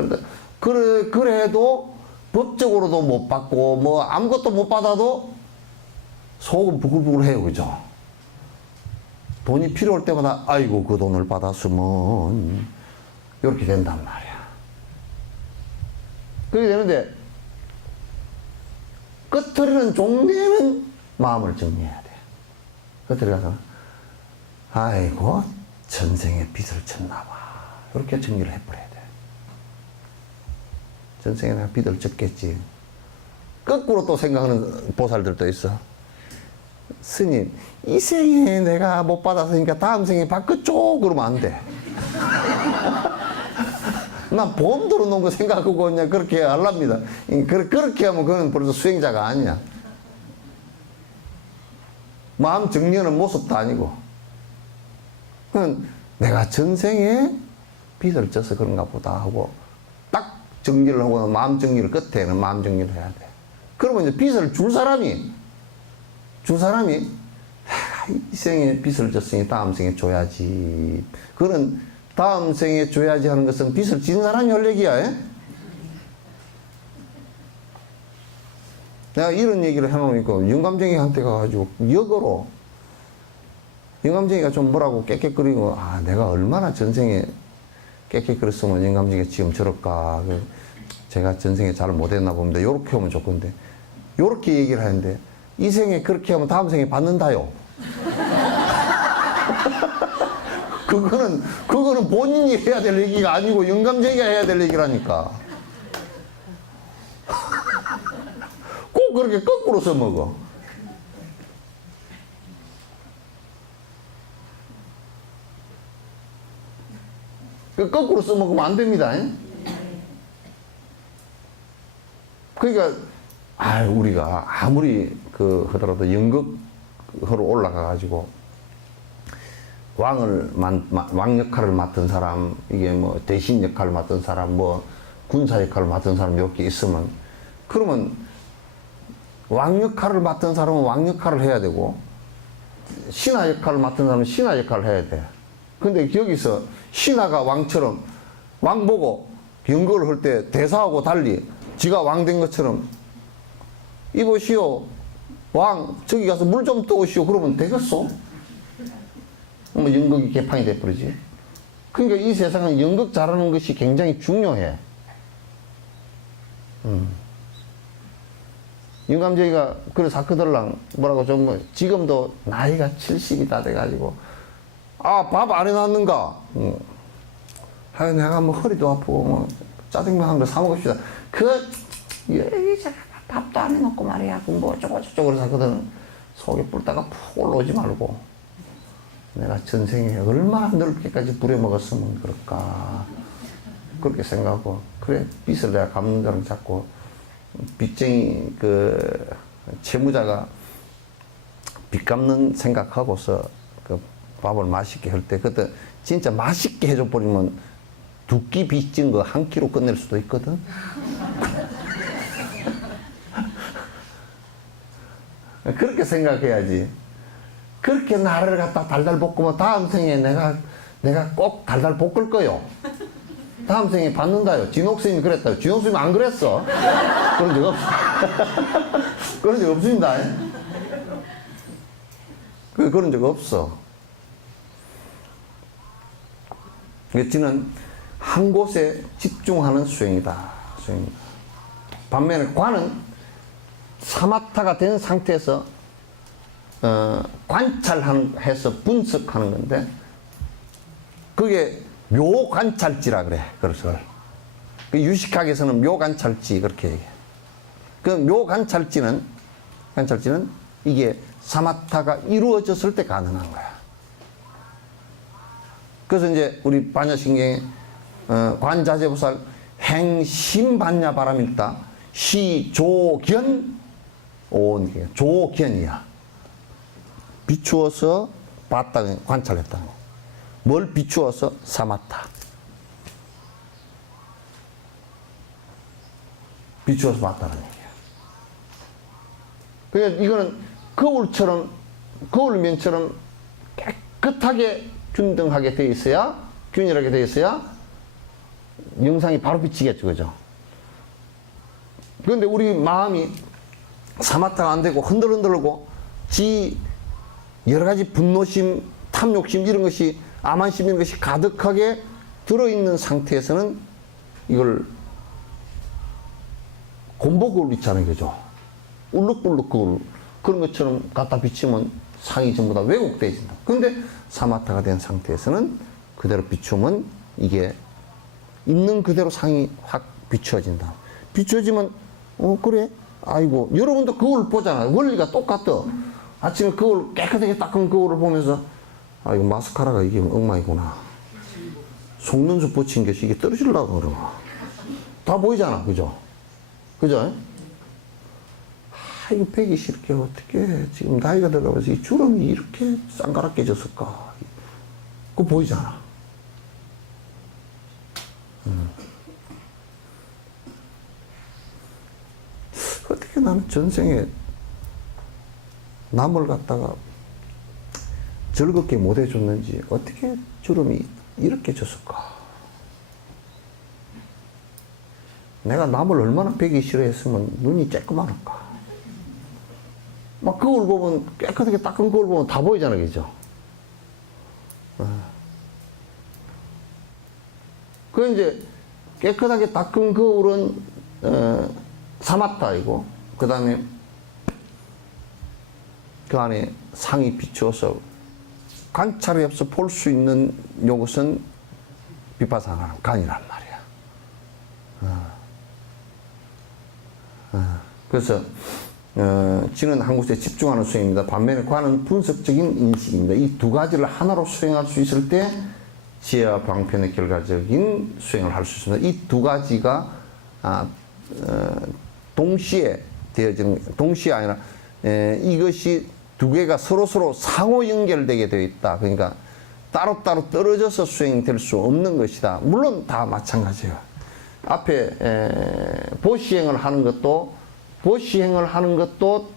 그래도 법적으로도 못 받고 뭐 아무것도 못 받아도 속은 부글부글 해요. 그죠? 돈이 필요할 때마다 아이고 그 돈을 받았으면 이렇게 된단 말이야. 그렇게 되는데 끄트리는 종래는 마음을 정리해야 돼. 끄트리 가서 아이고 전생에 빚을 졌나 봐, 이렇게 정리를 해버려야 돼. 전생에 내가 빚을 졌겠지. 거꾸로 또 생각하는 보살들도 있어. 스님, 이 생에 내가 못 받았으니까 다음 생에 받겠죠? 그러면 안 돼. 난 보험 들어놓은 거 생각하고 그냥 그렇게 하랍니다. 그렇게 하면 그건 벌써 수행자가 아니야. 마음 정리하는 모습도 아니고. 그건 내가 전생에 빚을 져서 그런가 보다 하고 딱 정리를 하고 마음 정리를 끝에는 마음 정리를 해야 돼. 그러면 이제 빚을 줄 사람이 이 생에 빚을 졌으니 다음 생에 줘야지. 그런 다음 생에 줘야지 하는 것은 빚을 진 사람이 할 얘기야. 에? 내가 이런 얘기를 해놓으니까 영감쟁이한테 가가지고 역으로 영감쟁이가 좀 뭐라고 깨끗거리고 내가 얼마나 전생에 깨끗거렸으면 영감쟁이가 지금 저럴까. 제가 전생에 잘 못했나 봅니다. 요렇게 하면 좋건데 요렇게 얘기를 하는데 이 생에 그렇게 하면 다음 생에 받는다요. 그거는 본인이 해야 될 얘기가 아니고 영감쟁이가 해야 될 얘기라니까. 꼭 그렇게 거꾸로 써먹어. 거꾸로 써먹으면 안 됩니다. 그러니까 우리가 아무리 하더라도 연극으로 올라가가지고 왕 역할을 맡은 사람, 이게 뭐 대신 역할을 맡은 사람, 뭐 군사 역할을 맡은 사람 이렇게 있으면, 그러면 왕 역할을 맡은 사람은 왕 역할을 해야 되고 신하 역할을 맡은 사람은 신하 역할을 해야 돼. 근데 여기서 신하가 왕처럼 왕 보고 연극을 할 때 대사하고 달리 지가 왕 된 것처럼 이보시오 왕 저기 가서 물 좀 떠오시오 그러면 되겠어? 뭐 연극이 개판이 돼버리지. 그러니까 이 세상은 연극 잘하는 것이 굉장히 중요해. 영감쟁이가 그래 사크들랑 뭐라고 좀 지금도 나이가 70이 다 돼가지고 밥 안 해놨는가? 내가 뭐 허리도 아프고 뭐 짜장면 한 거 사 먹읍시다. 밥도 안 해놓고 말이야. 뭐 어쩌고 사거든. 속에 뿔다가 푹 올라오지 말고 내가 전생에 얼마나 넓게까지 부려먹었으면 그럴까. 그렇게 생각하고 그래 빚을 내가 갚는 거랑 자꾸 빚쟁이 채무자가 빚 갚는 생각하고서 밥을 맛있게 할 때 그때 진짜 맛있게 해줘 버리면 2끼 빚진 거 1끼로 끝낼 수도 있거든. 그렇게 생각해야지. 그렇게 나를 갖다 달달 볶으면 다음 생에 내가 꼭 달달 볶을 거요. 다음 생에 받는다요. 진옥스님이 그랬다요. 진옥스님이 안 그랬어. 그런 적 없어. 그런 적 없습니다. 그런 적 없어. 지는 한 곳에 집중하는 수행이다. 반면에 관은 사마타가 된 상태에서 관찰해서 분석하는 건데 그게 묘관찰지라 그래. 그래서 유식학에서는 묘관찰지 그렇게 얘기해. 그 묘관찰지는 이게 사마타가 이루어졌을 때 가능한 거야. 그래서 이제 우리 반야신경에 관자재보살 행심반야 바람일다 시조견 조견이야. 비추어서 봤다 관찰했다는 거. 뭘 비추어서 사마타. 비추어서 봤다는 얘기야. 그러니까 이거는 거울면처럼 깨끗하게 균등하게 되어 있어야, 균일하게 되어 있어야 영상이 바로 비치겠죠. 그죠? 그런데 우리 마음이 사마타가 안 되고 흔들흔들고 여러 가지 분노심, 탐욕심 이런 것이 암한심 이런 것이 가득하게 들어있는 상태에서는 이걸 곰보거울 있잖아요. 그죠? 울룩불룩 거울 그런 것처럼 갖다 비치면 상이 전부 다 왜곡되어진다. 그런데 사마타가 된 상태에서는 그대로 비추면 이게 있는 그대로 상이 확 비추어진다. 비추어지면 그래? 아이고 여러분도 거울 보잖아요. 원리가 똑같아. 아침에 거울 깨끗하게 닦은 거울을 보면서 이거 마스카라가 이게 엉망이구나. 속눈썹 붙인 것이 이게 떨어지려고 그러나. 다 보이잖아. 그죠? 그죠? 이거 120 이렇게 어떻게 지금 나이가 들어가면서 이 주름이 이렇게 쌍가랗게 졌을까? 그거 보이잖아. 어떻게 나는 전생에 남을 갖다가 즐겁게 못 해줬는지 어떻게 주름이 이렇게 졌을까? 내가 남을 얼마나 배기 싫어했으면 눈이 쬐끄만할까? 막 거울 보면 깨끗하게 닦은 거울 보면 다 보이잖아, 그죠? 그 이제 깨끗하게 닦은 거울은 사마타이고, 그 다음에 그 안에 상이 비추어서 관찰이 없어 볼 수 있는 요것은 비파사나 간이란 말이야. 그래서 지는 한 곳에 집중하는 수행입니다. 반면에 관은 분석적인 인식입니다. 이 두 가지를 하나로 수행할 수 있을 때 지혜와 방편의 결과적인 수행을 할 수 있습니다. 이 두 가지가 동시에 되어지는, 동시에 아니라 이것이 두 개가 서로서로 상호 연결되게 되어 있다. 그러니까 따로따로 떨어져서 수행될 수 없는 것이다. 물론 다 마찬가지예요. 앞에 보시행을 하는 것도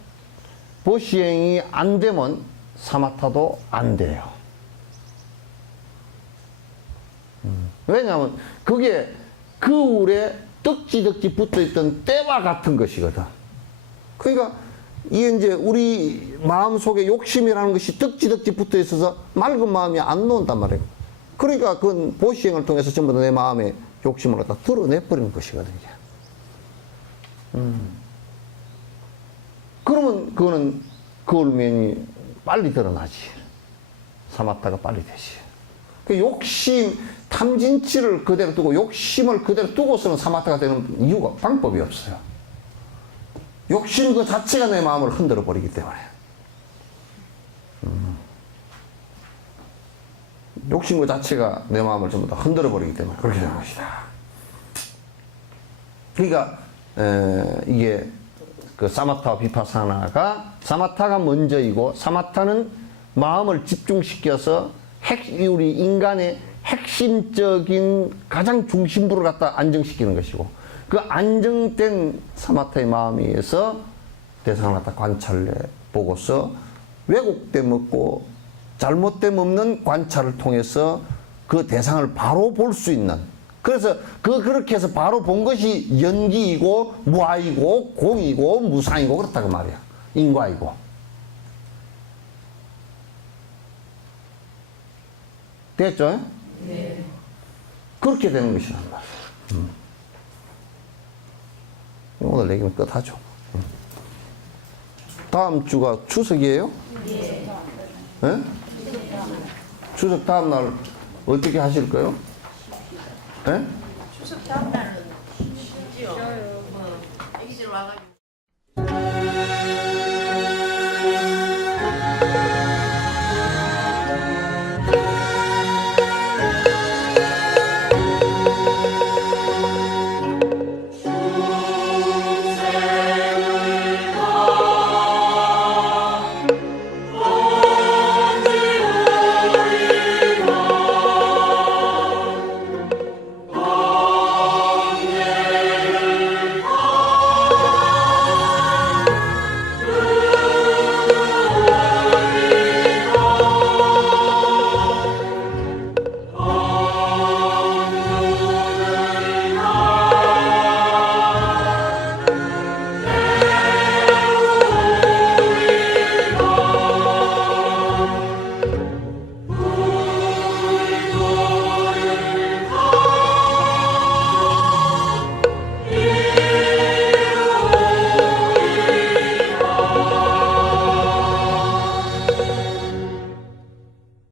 보시행이 안 되면 사마타도 안 돼요. 왜냐하면 그게 거울에 덕지덕지 붙어있던 때와 같은 것이거든. 그러니까 이게 이제 우리 마음속에 욕심이라는 것이 덕지덕지 붙어 있어서 맑은 마음이 안 나온단 말이에요. 그러니까 그건 보시행을 통해서 전부 다 내 마음의 욕심을 갖다 드러내버리는 것이거든요. 그러면 그거는 거울면이 빨리 드러나지. 사마타가 빨리 되지. 그 욕심, 탐진치를 그대로 두고 욕심을 그대로 두고서는 사마타가 되는 이유가, 방법이 없어요. 욕심 그 자체가 내 마음을 흔들어 버리기 때문에. 욕심 그 자체가 내 마음을 전부 다 흔들어 버리기 때문에 그렇게 되는 것이다. 그러니까 이게 그 사마타와 비파사나가, 사마타가 먼저이고, 사마타는 마음을 집중시켜서 우리 인간의 핵심적인 가장 중심부를 갖다 안정시키는 것이고, 그 안정된 사마타의 마음에 의해서 대상을 갖다 관찰해 보고서 왜곡됨 없고 잘못됨 없는 관찰을 통해서 그 대상을 바로 볼 수 있는, 그래서 그렇게 해서 바로 본 것이 연기이고 무아이고 공이고 무상이고 그렇다고 말이야. 인과이고. 됐죠? 네. 그렇게 되는 것이란 말이야. 오늘 얘기는 끝하죠. 다음 주가 추석이에요? 네. 네? 추석 다음 날 어떻게 하실 거예요? 네? 추석 다음 날